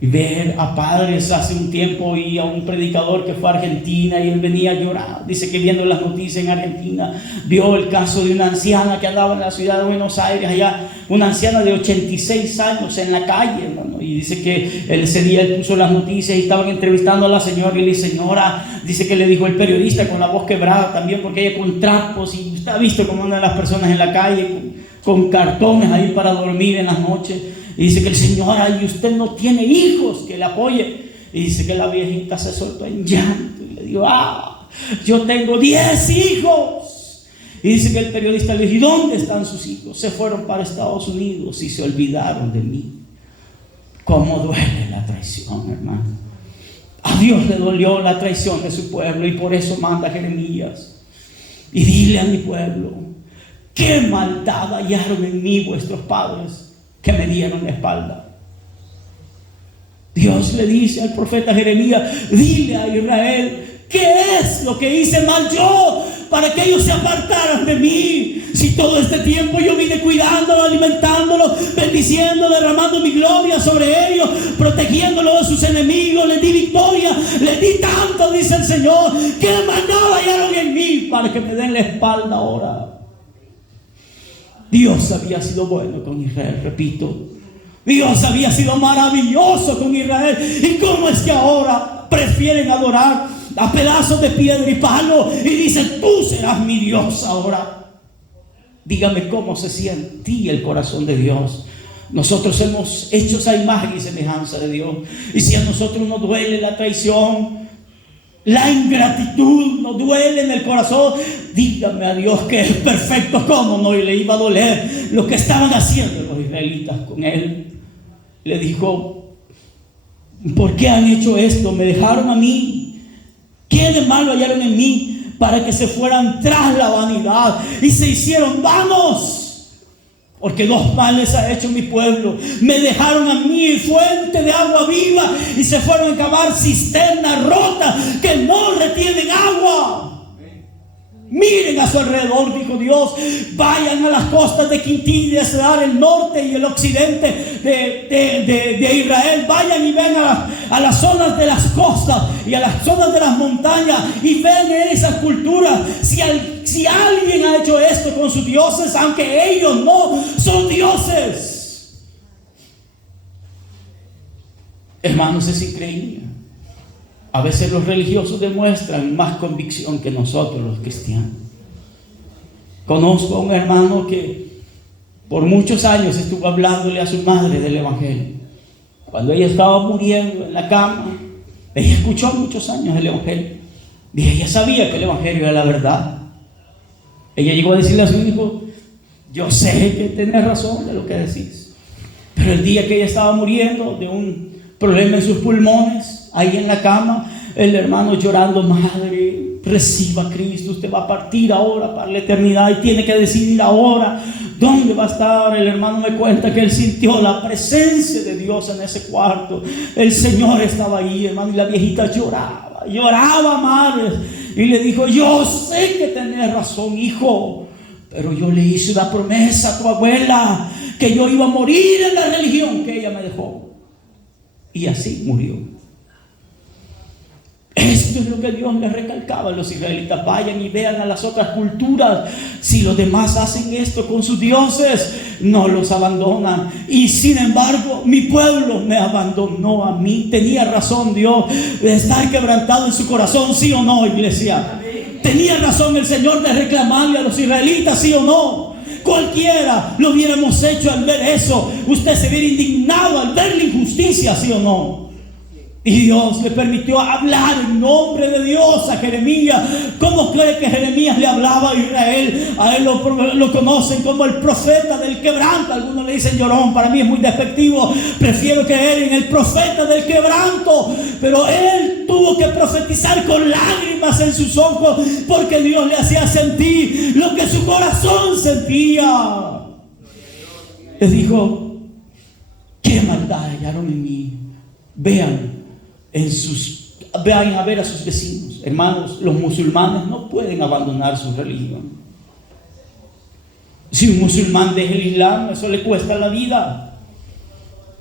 Y ver a padres, hace un tiempo oí a un predicador que fue a Argentina y él venía a llorar. Dice que viendo las noticias en Argentina, vio el caso de una anciana que andaba en la ciudad de Buenos Aires, allá, una anciana de 86 años en la calle, hermano. Y dice que ese día él puso las noticias y estaban entrevistando a la señora y le dice: señora, dice que le dijo el periodista con la voz quebrada también, porque ella con trapos, y usted ha visto como andan las personas en la calle con cartones ahí para dormir en las noches. Y dice que el Señor: y usted no tiene hijos que le apoye. Y dice que la viejita se soltó en llanto y le dijo: yo tengo 10 hijos. Y dice que el periodista le dijo: ¿y dónde están sus hijos? Se fueron para Estados Unidos y se olvidaron de mí. ¿Cómo duele la traición, hermano? A Dios le dolió la traición de su pueblo y por eso manda a Jeremías: y dile a mi pueblo: ¿qué maldad hallaron en mí vuestros padres, que me dieron la espalda? Dios le dice al profeta Jeremías: dile a Israel: ¿qué es lo que hice mal yo para que ellos se apartaran de mí? Si todo este tiempo yo vine cuidándolo, alimentándolo, bendiciendo, derramando mi gloria sobre ellos, protegiéndolo de sus enemigos, les di victoria, les di tanto, dice el Señor. ¿Qué maldad hallaron en mí para que me den la espalda ahora? Dios había sido bueno con Israel, repito. Dios había sido maravilloso con Israel. ¿Y cómo es que ahora prefieren adorar a pedazos de piedra y palo y dicen: tú serás mi Dios ahora? Dígame cómo se sentía el corazón de Dios. Nosotros hemos hecho esa imagen y semejanza de Dios. Y si a nosotros nos duele la traición, la ingratitud, nos duele en el corazón, dígame a Dios que es perfecto. ¿Cómo no? Y le iba a doler lo que estaban haciendo los israelitas con él. Le dijo: ¿por qué han hecho esto? Me dejaron a mí. ¿Qué de malo hallaron en mí para que se fueran tras la vanidad y se hicieron vanos? Porque dos males ha hecho mi pueblo. Me dejaron a mí fuente de agua viva y se fueron a cavar cisternas rotas que no retienen agua. Miren a su alrededor, dijo Dios. Vayan a las costas de Quintín, el norte y el occidente de Israel. Vayan y ven a las zonas de las costas y a las zonas de las montañas y ven esas culturas. Si alguien ha hecho esto con sus dioses, aunque ellos no son dioses. Hermanos, es increíble. A veces los religiosos demuestran más convicción que nosotros los cristianos. Conozco a un hermano que por muchos años estuvo hablándole a su madre del evangelio. Cuando ella estaba muriendo en la cama, ella escuchó muchos años el evangelio y ella sabía que el evangelio era la verdad. Ella llegó a decirle a su hijo: yo sé que tenés razón de lo que decís, pero el día que ella estaba muriendo de un problema en sus pulmones, ahí en la cama, el hermano llorando: madre, reciba a Cristo, usted va a partir ahora para la eternidad y tiene que decidir ahora dónde va a estar. El hermano me cuenta que él sintió la presencia de Dios en ese cuarto. El Señor estaba ahí, hermano, y la viejita lloraba, madre, y le dijo: yo sé que tenés razón, hijo, pero yo le hice una promesa a tu abuela que yo iba a morir en la religión que ella me dejó. Y así murió. Esto es lo que Dios les recalcaba a los israelitas: vayan y vean a las otras culturas. Si los demás hacen esto con sus dioses, no los abandonan. Y sin embargo, mi pueblo me abandonó a mí. Tenía razón Dios de estar quebrantado en su corazón, ¿sí o no, iglesia? Tenía razón el Señor de reclamarle a los israelitas, ¿sí o no? Cualquiera lo hubiéramos hecho al ver eso. Usted se hubiera indignado al ver la injusticia, ¿sí o no? Y Dios le permitió hablar en nombre de Dios a Jeremías. ¿Cómo cree que Jeremías le hablaba a Israel? A él lo conocen como el profeta del quebranto. Algunos le dicen llorón, para mí es muy despectivo. Prefiero creer en el profeta del quebranto. Pero él tuvo que profetizar con lágrimas en sus ojos, porque Dios le hacía sentir lo que su corazón sentía. Les dijo: qué maldad hallaron en mí. Vean a ver a sus vecinos. Hermanos, los musulmanes no pueden abandonar su religión. Si un musulmán deja el Islam, eso le cuesta la vida.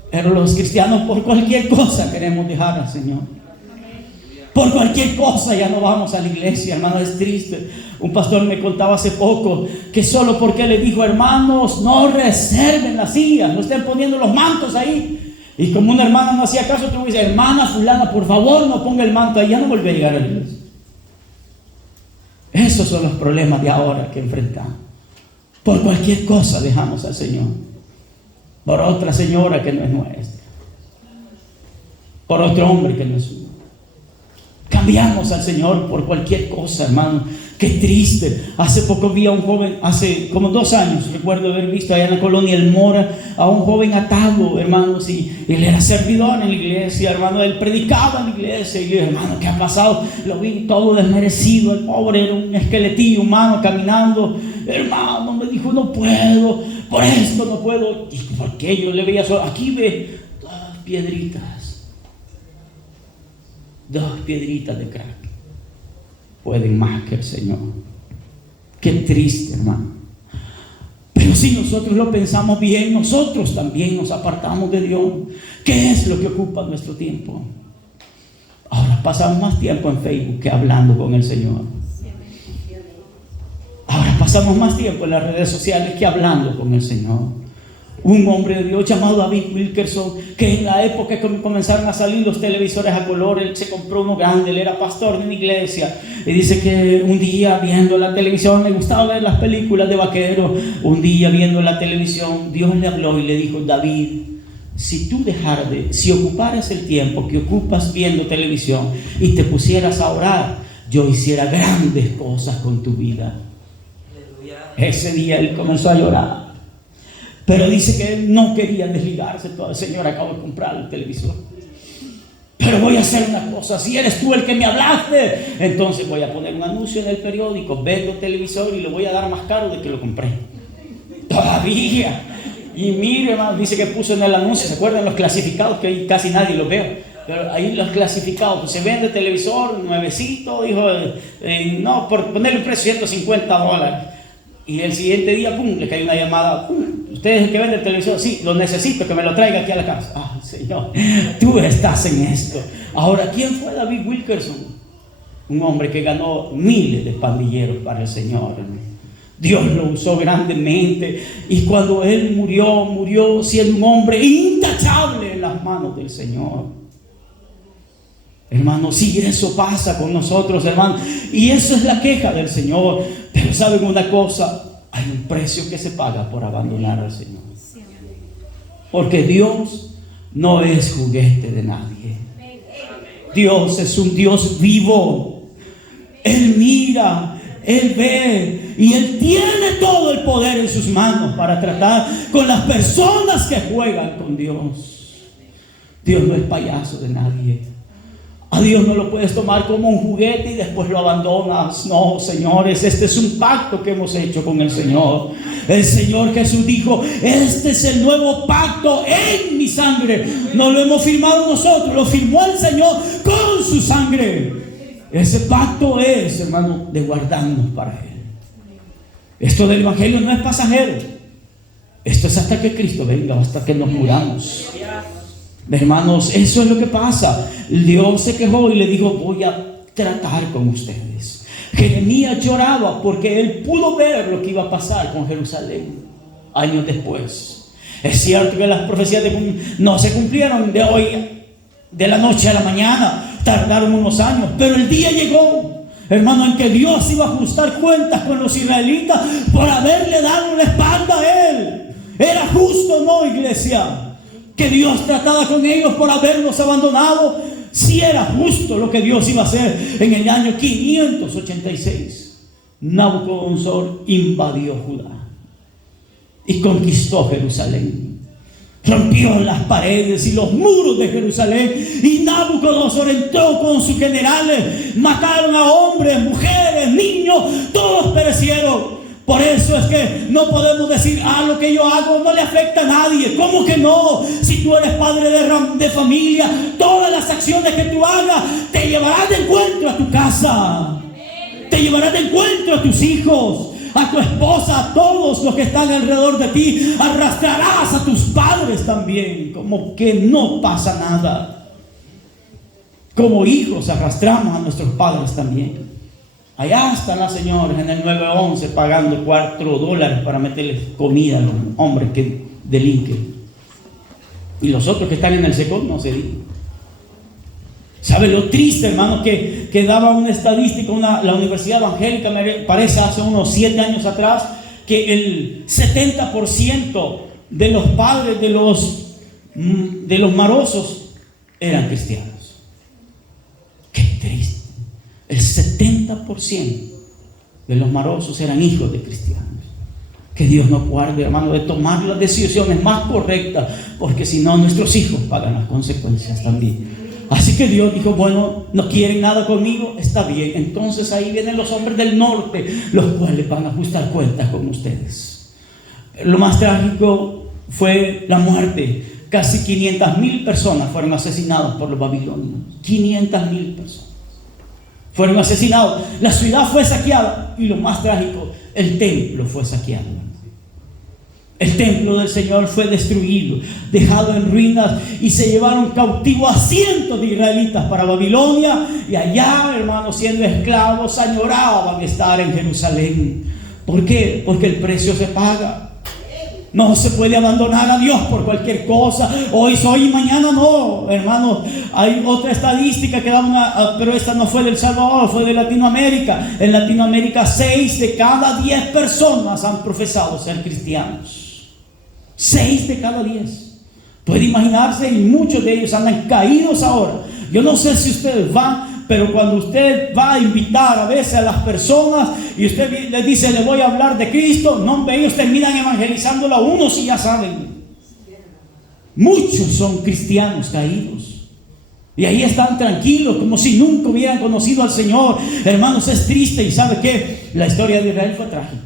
Pero los cristianos, por cualquier cosa queremos dejar al Señor. Por cualquier cosa ya no vamos a la iglesia, hermano. Es triste. Un pastor me contaba hace poco que solo porque le dijo: hermanos, no reserven las sillas, no estén poniendo los mantos ahí. Y como una hermana no hacía caso, tuvo que decir: hermana fulana, por favor no ponga el manto ahí. Ya no volvió a llegar a la iglesia. Esos son los problemas de ahora que enfrentamos. Por cualquier cosa dejamos al Señor. Por otra señora que no es nuestra, por otro hombre que no es suyo. Cambiamos al Señor por cualquier cosa, hermano. Qué triste. Hace poco vi a un joven, hace como 2 años, recuerdo haber visto allá en la colonia El Mora a un joven atado, hermanos, y él era servidor en la iglesia, hermano. Él predicaba en la iglesia y le dije: hermano, ¿qué ha pasado? Lo vi todo desmerecido, el pobre era un esqueletillo humano caminando. Hermano, me dijo: no puedo, por esto no puedo. ¿Y por qué? Yo le veía solo, aquí ve 2 piedritas de crack. Pueden más que el Señor. Qué triste, hermano. Pero si nosotros lo pensamos bien, nosotros también nos apartamos de Dios. ¿Qué es lo que ocupa nuestro tiempo? Ahora pasamos más tiempo en Facebook que hablando con el Señor. Ahora pasamos más tiempo en las redes sociales que hablando con el Señor. Un hombre de Dios llamado David Wilkerson, que en la época que comenzaron a salir los televisores a color, él se compró uno grande, él era pastor de una iglesia, y dice que un día viendo la televisión, le gustaba ver las películas de vaqueros, un día viendo la televisión, Dios le habló y le dijo: David, si ocuparas el tiempo que ocupas viendo televisión y te pusieras a orar, yo hiciera grandes cosas con tu vida. Ese día él comenzó a llorar. Pero dice que él no quería desligarse. Todo el Señor, acabo de comprar el televisor, pero voy a hacer una cosa. Si eres tú el que me hablaste, entonces voy a poner un anuncio en el periódico: vendo televisor y lo voy a dar más caro de que lo compré. Todavía. Y mire, hermano, dice que puso en el anuncio, ¿se acuerdan los clasificados? Que ahí casi nadie los ve, pero ahí los clasificados, pues se vende televisor nuevecito, dijo, no, por ponerle un precio $150. Y el siguiente día, pum, le cayó una llamada: ¿usted es el que vende el televisor? Sí, lo necesito, que me lo traiga aquí a la casa. Ah, Señor, tú estás en esto. Ahora, ¿quién fue David Wilkerson? Un hombre que ganó miles de pandilleros para el Señor. Dios lo usó grandemente, y cuando él murió siendo un hombre intachable en las manos del Señor. Hermano, si eso pasa con nosotros, hermano, y eso es la queja del Señor. Pero ¿saben una cosa? Hay un precio que se paga por abandonar al Señor. Porque Dios no es juguete de nadie. Dios es un Dios vivo. Él mira, Él ve, y Él tiene todo el poder en sus manos para tratar con las personas que juegan con Dios. Dios no es payaso de nadie. A Dios no lo puedes tomar como un juguete y después lo abandonas. No, señores, este es un pacto que hemos hecho con el Señor. El Señor Jesús dijo: este es el nuevo pacto en mi sangre. No lo hemos firmado nosotros, lo firmó el Señor con su sangre. Ese pacto es, hermano, de guardarnos para Él. Esto del Evangelio no es pasajero. Esto es hasta que Cristo venga, hasta que nos muramos. Hermanos, eso es lo que pasa. Dios se quejó y le dijo: voy a tratar con ustedes. Jeremías lloraba porque él pudo ver lo que iba a pasar con Jerusalén años después. Es cierto que las profecías no se cumplieron de la noche a la mañana, tardaron unos años, pero el día llegó, hermano, en que Dios iba a ajustar cuentas con los israelitas por haberle dado la espalda a Él. Era justo, ¿no, iglesia?, que Dios trataba con ellos por haberlos abandonado. Si era justo lo que Dios iba a hacer. En el año 586, Nabucodonosor invadió Judá y conquistó Jerusalén. Rompió las paredes y los muros de Jerusalén, y Nabucodonosor entró con sus generales. Mataron a hombres, mujeres, niños, todos perecieron. Por eso es que no podemos decir: lo que yo hago no le afecta a nadie. ¿Cómo que no? Si tú eres padre de familia, todas las acciones que tú hagas te llevarán de encuentro a tu casa, te llevarán de encuentro a tus hijos, a tu esposa, a todos los que están alrededor de ti. Arrastrarás a tus padres también, como que no pasa nada. Como hijos arrastramos a nuestros padres también. Allá están las señoras en el 911 pagando $4 para meterles comida a los hombres que delinquen. Y los otros que están en el secón no se digan. ¿Sabe lo triste, hermano? Que daba una estadística la Universidad Evangélica, me parece hace unos 7 años atrás, que el 70% de los padres de los marosos eran cristianos. Qué triste. El 70% de los marosos eran hijos de cristianos. Que Dios nos guarde, hermano, de tomar las decisiones más correctas, porque si no, nuestros hijos pagan las consecuencias también. Así que Dios dijo: bueno, no quieren nada conmigo, está bien. Entonces ahí vienen los hombres del norte, los cuales van a ajustar cuentas con ustedes. Lo más trágico fue la muerte. Casi 500,000 personas fueron asesinadas por los babilonios. 500,000 personas fueron asesinados. La ciudad fue saqueada, y lo más trágico, el templo fue saqueado. El templo del Señor fue destruido, dejado en ruinas, y se llevaron cautivos a cientos de israelitas para Babilonia, y allá, hermanos, siendo esclavos, añoraban estar en Jerusalén. ¿Por qué? Porque el precio se paga. No se puede abandonar a Dios por cualquier cosa. Hoy soy y mañana no, hermanos. Hay otra estadística que da pero esta no fue del Salvador, fue de Latinoamérica. En Latinoamérica 6 de cada 10 personas han profesado ser cristianos. 6 de cada 10. Puede imaginarse, y muchos de ellos andan caídos ahora. Yo no sé si ustedes van, pero cuando usted va a invitar a veces a las personas y usted les dice, le voy a hablar de Cristo, no, ellos terminan evangelizándolo a uno si ya saben. Muchos son cristianos caídos y ahí están tranquilos como si nunca hubieran conocido al Señor. Hermanos, es triste. Y ¿sabe qué? La historia de Israel fue trágica.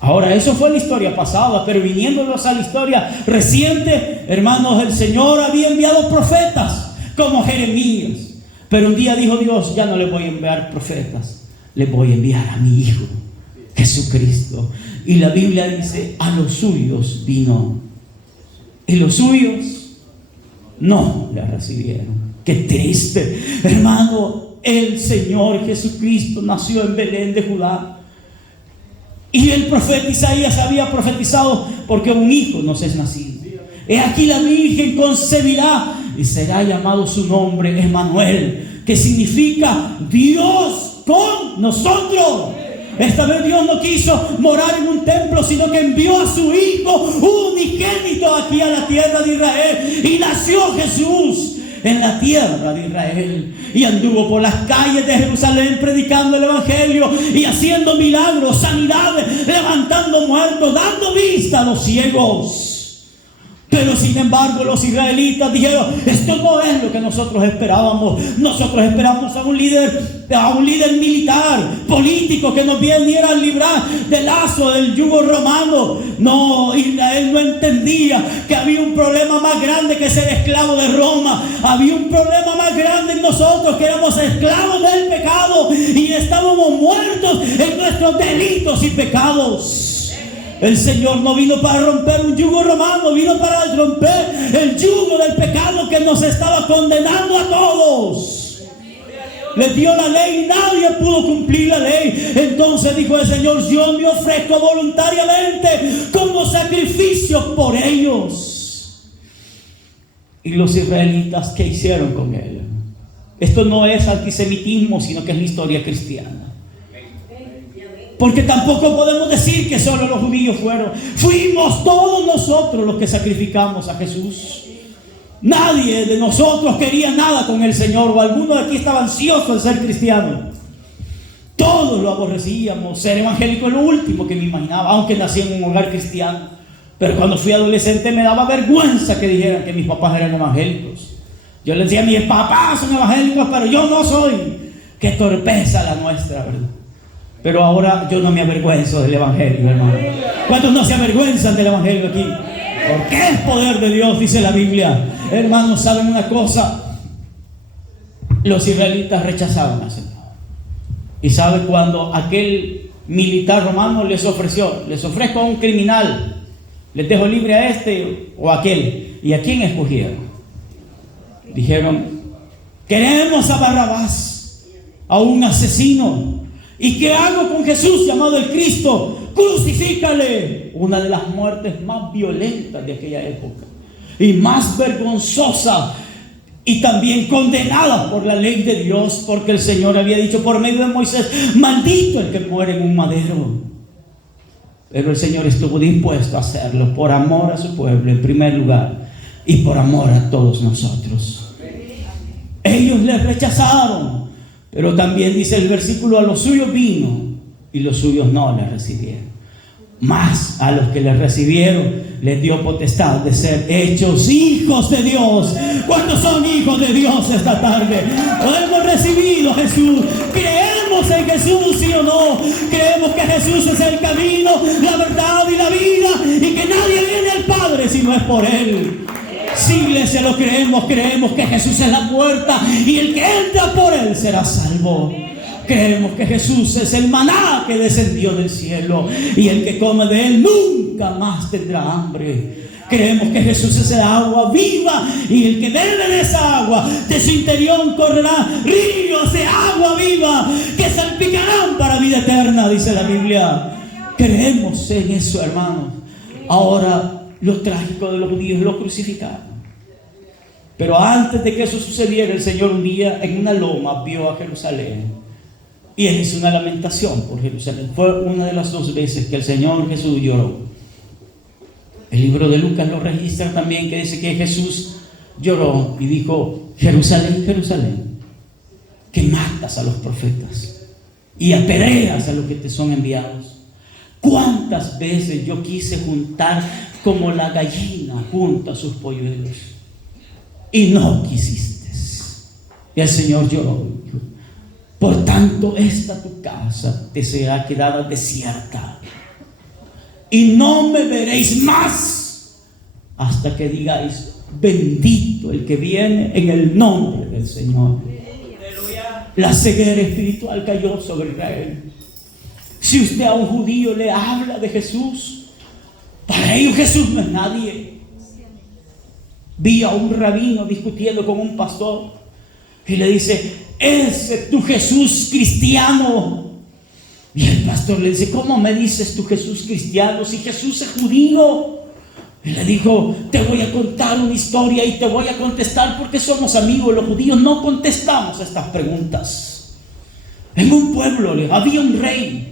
Ahora, eso fue la historia pasada, pero viniéndonos a la historia reciente, hermanos, el Señor había enviado profetas como Jeremías. Pero un día dijo Dios, ya no le voy a enviar profetas, le voy a enviar a mi Hijo, Jesucristo. Y la Biblia dice, a los suyos vino, y los suyos no le recibieron. Qué triste, hermano. El Señor Jesucristo nació en Belén de Judá. Y el profeta Isaías había profetizado, porque un hijo nos es nacido. He aquí la Virgen concebirá y será llamado su nombre Emmanuel, que significa Dios con nosotros. Esta vez Dios no quiso morar en un templo, sino que envió a su Hijo unigénito aquí a la tierra de Israel. Y nació Jesús en la tierra de Israel y anduvo por las calles de Jerusalén predicando el evangelio y haciendo milagros, sanidades, levantando muertos, dando vista a los ciegos. Pero sin embargo los israelitas dijeron, esto no es lo que nosotros esperábamos. Nosotros esperamos a un líder militar, político, que nos viniera a librar del lazo del yugo romano. No, Israel no entendía que había un problema más grande que ser esclavo de Roma. Había un problema más grande en nosotros, que éramos esclavos del pecado y estábamos muertos en nuestros delitos y pecados. El Señor no vino para romper un yugo romano, vino para romper el yugo del pecado que nos estaba condenando a todos. Les dio la ley y nadie pudo cumplir la ley. Entonces dijo el Señor, yo me ofrezco voluntariamente como sacrificio por ellos. Y los israelitas, ¿qué hicieron con él? Esto no es antisemitismo, sino que es la historia cristiana. Porque tampoco podemos decir que solo los judíos fueron. Fuimos todos nosotros los que sacrificamos a Jesús. Nadie de nosotros quería nada con el Señor, o alguno de aquí estaba ansioso de ser cristiano. Todos lo aborrecíamos. Ser evangélico es lo último que me imaginaba, aunque nací en un hogar cristiano. Pero cuando fui adolescente me daba vergüenza que dijeran que mis papás eran evangélicos. Yo les decía, mis papás son evangélicos, pero yo no soy. Qué torpeza la nuestra, ¿verdad? Pero ahora yo no me avergüenzo del evangelio, hermano. ¿Cuántos no se avergüenzan del evangelio aquí? Porque es poder de Dios, dice la Biblia. Hermanos, ¿saben una cosa? Los israelitas rechazaban al Señor. Y ¿saben cuando aquel militar romano les ofreció? Les ofrezco a un criminal, les dejo libre a este o a aquel. ¿Y a quién escogieron? Dijeron, queremos a Barrabás, a un asesino. ¿Y qué hago con Jesús llamado el Cristo? Crucifícale. Una de las muertes más violentas de aquella época y más vergonzosa, y también condenada por la ley de Dios, porque el Señor había dicho por medio de Moisés, maldito el que muere en un madero. Pero el Señor estuvo dispuesto a hacerlo por amor a su pueblo en primer lugar y por amor a todos nosotros. Ellos le rechazaron. Pero también dice el versículo, a los suyos vino y los suyos no le recibieron. Mas a los que le recibieron les dio potestad de ser hechos hijos de Dios. ¿Cuántos son hijos de Dios esta tarde? Hemos recibido a Jesús. ¿Creemos en Jesús, sí o no? Creemos que Jesús es el camino, la verdad y la vida, y que nadie viene al Padre si no es por Él. Si iglesia lo creemos, creemos que Jesús es la puerta y el que entra por Él será salvo. Creemos que Jesús es el maná que descendió del cielo y el que come de Él nunca más tendrá hambre. Creemos que Jesús es el agua viva y el que bebe de esa agua, de su interior correrá ríos de agua viva que salpicarán para vida eterna, dice la Biblia. Creemos en eso, hermanos. Ahora, lo trágico de los judíos, lo crucificaron. Pero antes de que eso sucediera, el Señor un día en una loma vio a Jerusalén y él hizo una lamentación por Jerusalén. Fue una de las 2 veces que el Señor Jesús lloró. El libro de Lucas lo registra también, que dice que Jesús lloró y dijo: Jerusalén, Jerusalén, que matas a los profetas y apedreas a los que te son enviados. ¿Cuántas veces yo quise juntar como la gallina junta sus polluelos y no quisiste? Y el Señor lloró. Por tanto, esta tu casa te será quedada desierta y no me veréis más hasta que digáis: bendito el que viene en el nombre del Señor. La ceguera espiritual cayó sobre Israel. Si usted a un judío le habla de Jesús, para ellos Jesús no es nadie. Vi a un rabino discutiendo con un pastor y le dice: ese es tu Jesús cristiano. Y el pastor le dice: ¿cómo me dices tu Jesús cristiano si Jesús es judío? Y le dijo: te voy a contar una historia y te voy a contestar porque somos amigos. Los judíos no contestamos estas preguntas. En un pueblo había un rey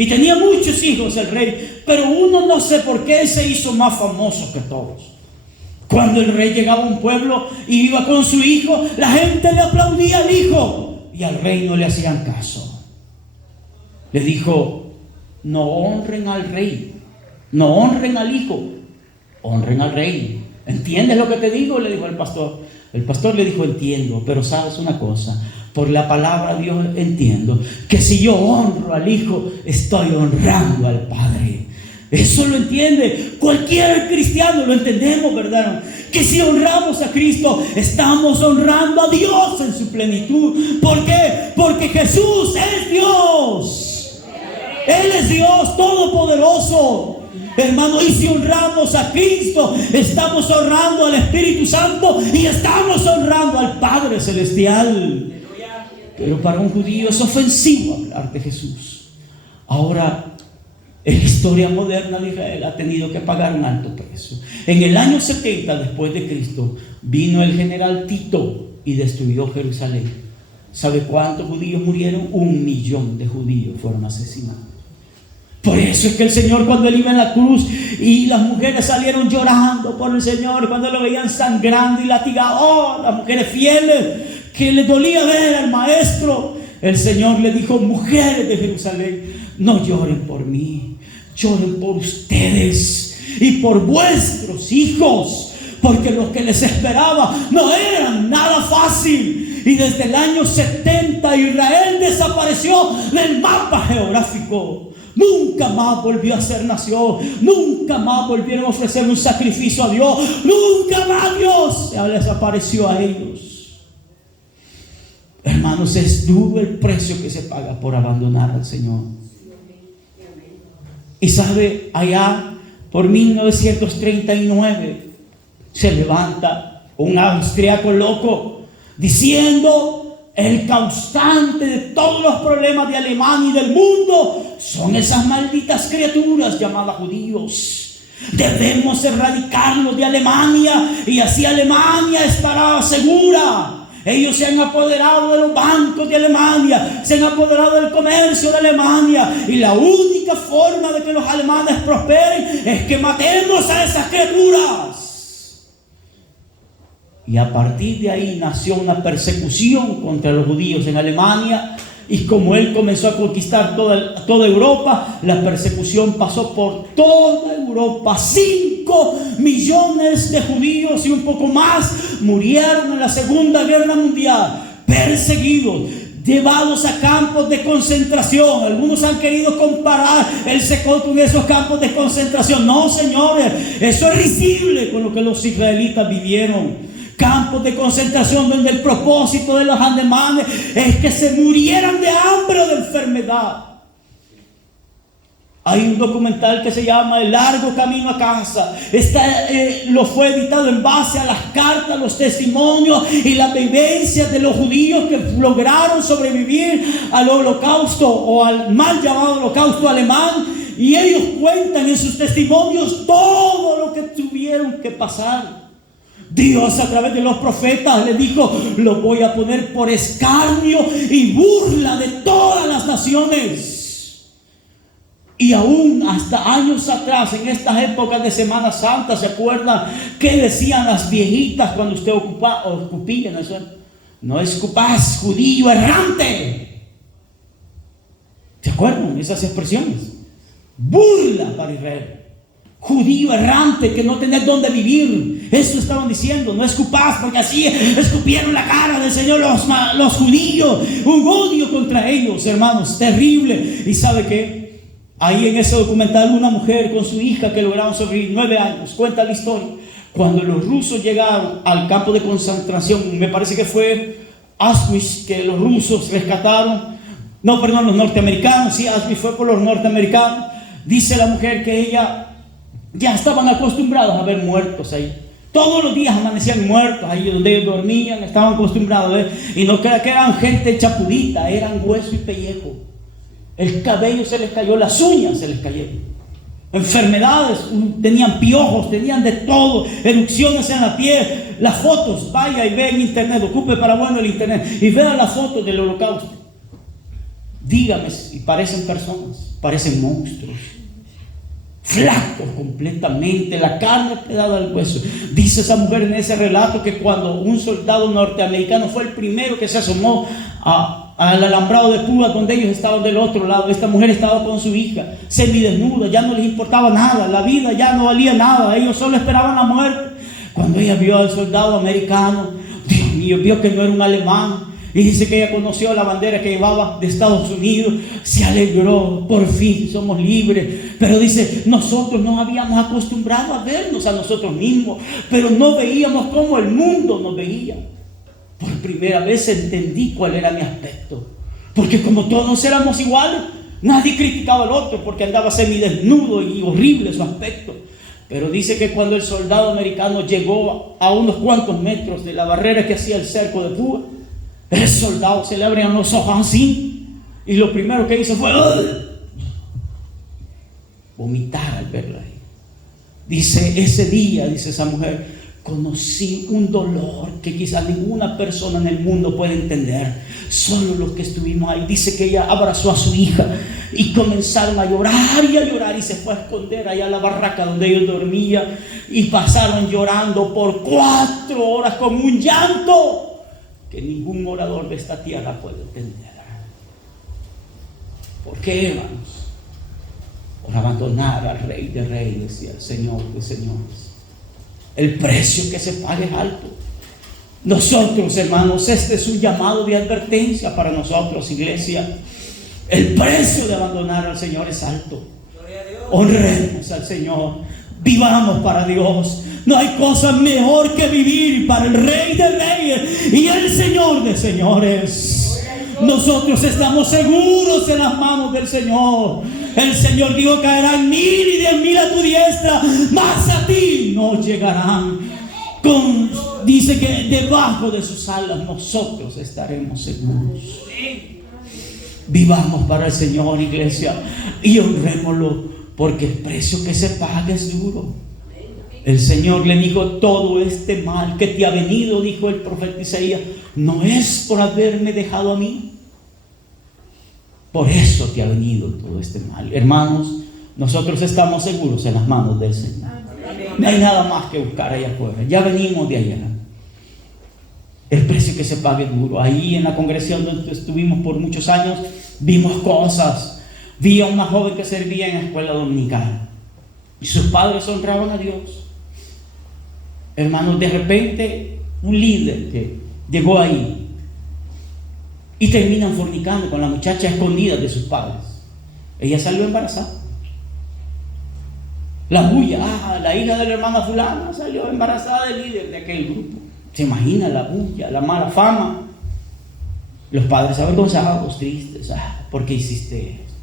y tenía muchos hijos el rey, pero uno, no sé por qué, se hizo más famoso que todos. Cuando el rey llegaba a un pueblo y iba con su hijo, la gente le aplaudía al hijo y al rey no le hacían caso. Le dijo: no honren al rey, no honren al hijo, honren al rey. ¿Entiendes lo que te digo?, le dijo el pastor. El pastor le dijo: entiendo, pero sabes una cosa, por la palabra de Dios entiendo que si yo honro al hijo, estoy honrando al Padre. Eso lo entiende cualquier cristiano, lo entendemos, ¿verdad? Que si honramos a Cristo, estamos honrando a Dios en su plenitud. ¿Por qué? Porque Jesús es Dios. Él es Dios todopoderoso, hermano. Y si honramos a Cristo, estamos honrando al Espíritu Santo y estamos honrando al Padre Celestial. Pero para un judío es ofensivo hablar de Jesús. Ahora, en la historia moderna de Israel ha tenido que pagar un alto precio. En el año 70 después de Cristo vino el general Tito y destruyó Jerusalén. ¿Sabe cuántos judíos murieron? 1 millón de judíos fueron asesinados. Por eso es que el Señor, cuando Él iba en la cruz y las mujeres salieron llorando por el Señor, cuando lo veían sangrando y latigado, oh, las mujeres fieles, que les dolía ver al maestro, el Señor le dijo: mujeres de Jerusalén, no lloren por mí, lloren por ustedes y por vuestros hijos, porque lo que les esperaba no era nada fácil. Y desde el año 70 Israel desapareció del mapa geográfico. Nunca más volvió a ser nación. Nunca más volvieron a ofrecer un sacrificio a Dios. Nunca más Dios se desapareció a ellos. Hermanos, es duro el precio que se paga por abandonar al Señor. Y sabe, allá por 1939 se levanta un austriaco loco diciendo: el causante de todos los problemas de Alemania y del mundo son esas malditas criaturas llamadas judíos. Debemos erradicarlos de Alemania y así Alemania estará segura. Ellos se han apoderado de los bancos de Alemania, se han apoderado del comercio de Alemania, y la única forma de que los alemanes prosperen es que matemos a esas criaturas. Y a partir de ahí nació una persecución contra los judíos en Alemania. Y como él comenzó a conquistar toda Europa, la persecución pasó por toda Europa. 5 millones de judíos y un poco más murieron en la Segunda Guerra Mundial, perseguidos, llevados a campos de concentración. Algunos han querido comparar el secot con esos campos de concentración. No, señores, eso es risible con lo que los israelitas vivieron. Campos de concentración donde el propósito de los alemanes es que se murieran de hambre o de enfermedad. Hay un documental que se llama El largo camino a casa. Lo fue editado en base a las cartas, los testimonios y las vivencias de los judíos que lograron sobrevivir al holocausto, o al mal llamado holocausto alemán. Y ellos cuentan en sus testimonios todo lo que tuvieron que pasar. Dios a través de los profetas le dijo: lo voy a poner por escarnio y burla de todas las naciones. Y aún hasta años atrás, en estas épocas de Semana Santa, ¿se acuerdan qué decían las viejitas cuando usted escupía? No escupas, judío errante. ¿Se acuerdan esas expresiones? Burla para Israel. Judío errante, que no tenés dónde vivir. Eso estaban diciendo: no escupas, porque así escupieron la cara del Señor los judíos. Un odio contra ellos, hermanos, terrible. ¿Y sabe qué? Ahí en ese documental, una mujer con su hija que lograron sobrevivir 9 años, cuenta la historia. Cuando los rusos llegaron al campo de concentración, me parece que fue Auschwitz, que los rusos rescataron. No, perdón, los norteamericanos. Sí, Auschwitz fue por los norteamericanos. Dice la mujer que ella ya estaban acostumbrados a ver muertos ahí. Todos los días amanecían muertos ahí donde ellos dormían. Estaban acostumbrados, y no crean que eran gente chapudita, eran hueso y pellejo. El cabello se les cayó, las uñas se les cayeron. Enfermedades, tenían piojos, tenían de todo, erupciones en la piel. Las fotos, vaya y ve en internet, ocupe para bueno el internet y vea las fotos del holocausto. Dígame si parecen personas, parecen monstruos. Flacos completamente, la carne pegada al hueso. Dice esa mujer en ese relato que cuando un soldado norteamericano fue el primero que se asomó al alambrado de púas donde ellos estaban del otro lado, esta mujer estaba con su hija, semidesnuda, ya no les importaba nada, la vida ya no valía nada, ellos solo esperaban la muerte. Cuando ella vio al soldado americano, Dios mío, vio que no era un alemán, y dice que ella conoció la bandera que llevaba de Estados Unidos, se alegró, por fin somos libres. Pero dice: nosotros nos habíamos acostumbrado a vernos a nosotros mismos, pero no veíamos como el mundo nos veía. Por primera vez entendí cuál era mi aspecto, porque como todos éramos iguales, nadie criticaba al otro porque andaba semidesnudo y horrible su aspecto. Pero dice que cuando el soldado americano llegó a unos cuantos metros de la barrera que hacía el cerco de púa, el soldado se le abrían los ojos así, y lo primero que hizo fue vomitar al verla ahí. Dice: ese día, dice esa mujer, conocí un dolor que quizás ninguna persona en el mundo puede entender, solo los que estuvimos ahí. Dice que ella abrazó a su hija y comenzaron a llorar y se fue a esconder allá a la barraca donde ellos dormían, y pasaron llorando por 4 horas con un llanto que ningún orador de esta tierra puede entender. ¿Por qué, hermanos? Por abandonar al Rey de Reyes y al Señor de Señores. El precio que se paga es alto. Nosotros, hermanos, este es un llamado de advertencia para nosotros, iglesia. El precio de abandonar al Señor es alto. Honremos al Señor, vivamos para Dios. No hay cosa mejor que vivir para el Rey de Reyes y el Señor de Señores. Nosotros estamos seguros en las manos del Señor. El Señor dijo: caerán 1000 y 10.000 a tu diestra, mas a ti no llegarán. Dice que debajo de sus alas nosotros estaremos seguros. Vivamos para el Señor, iglesia, y honrémoslo, porque el precio que se paga es duro. El Señor le dijo: todo este mal que te ha venido, dijo el profeta Isaías, no es por haberme dejado a mí. Por eso te ha venido todo este mal. Hermanos, nosotros estamos seguros en las manos del Señor. No hay nada más que buscar allá afuera. Ya venimos de allá. El precio que se paga es duro. Ahí en la congregación donde estuvimos por muchos años, vimos cosas. Vi a una joven que servía en la escuela dominical y sus padres honraban a Dios. Hermanos, de repente un líder que llegó ahí y terminan fornicando con la muchacha escondida de sus padres. Ella salió embarazada. La bulla, la hija de la hermana fulana salió embarazada del líder de aquel grupo. ¿Se imagina la bulla, la mala fama? Los padres avergonzados, tristes. ¿Por qué hiciste eso?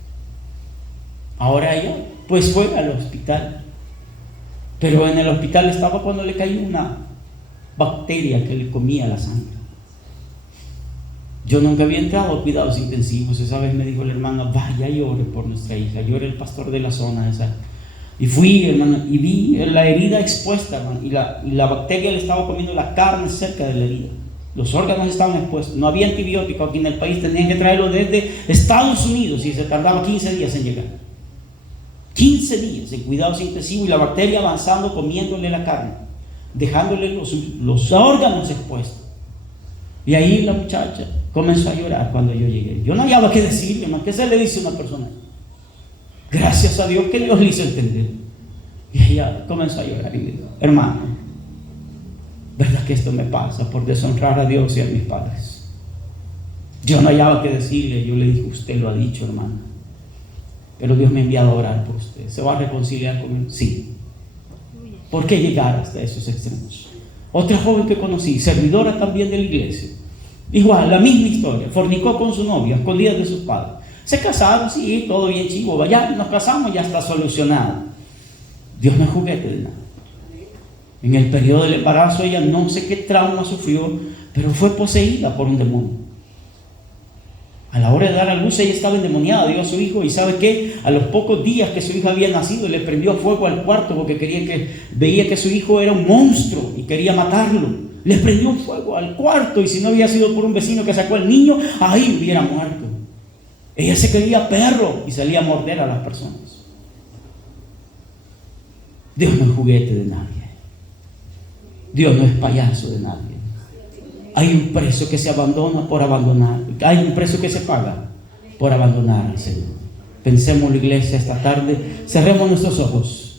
Ahora ella pues fue al hospital, pero en el hospital estaba cuando le cayó una bacteria que le comía la sangre. Yo nunca había entrado a cuidados intensivos. Esa vez me dijo el hermano, vaya y ore por nuestra hija. Yo era el pastor de la zona esa. Y fui, hermano, y vi la herida expuesta, hermano, y la bacteria le estaba comiendo la carne cerca de la herida. Los órganos estaban expuestos. No había antibiótico aquí en el país. Tenían que traerlo desde Estados Unidos y se tardaba 15 días en llegar. 15 días en cuidados intensivos y la bacteria avanzando, comiéndole la carne, dejándole los órganos expuestos. Y ahí la muchacha comenzó a llorar cuando yo llegué. Yo no hallaba qué decirle, hermano. ¿Qué se le dice a una persona? Gracias a Dios que Dios le hizo entender. Y ella comenzó a llorar y me dijo, hermano, ¿verdad que esto me pasa por deshonrar a Dios y a mis padres? Yo no hallaba qué decirle. Yo le dije, usted lo ha dicho, hermano, pero Dios me ha enviado a orar por usted. ¿Se va a reconciliar conmigo? Sí. ¿Por qué llegar hasta esos extremos? Otra joven que conocí, servidora también de la iglesia, igual, la misma historia, fornicó con su novia, escondida de sus padres. Se casaron, sí, todo bien chivo, ya nos casamos, ya está solucionado. Dios no es juguete de nada. En el periodo del embarazo ella no sé qué trauma sufrió, pero fue poseída por un demonio. A la hora de dar a luz ella estaba endemoniada, dio a su hijo y ¿sabe qué? A los pocos días que su hijo había nacido le prendió fuego al cuarto porque veía que su hijo era un monstruo y quería matarlo. Le prendió un fuego al cuarto y si no había sido por un vecino que sacó al niño, ahí hubiera muerto. Ella se creía perro y salía a morder a las personas. Dios no es juguete de nadie. Dios no es payaso de nadie. Hay un precio que se abandona por abandonar. Hay un precio que se paga por abandonar al Señor. Pensemos, la iglesia, esta tarde. Cerremos nuestros ojos.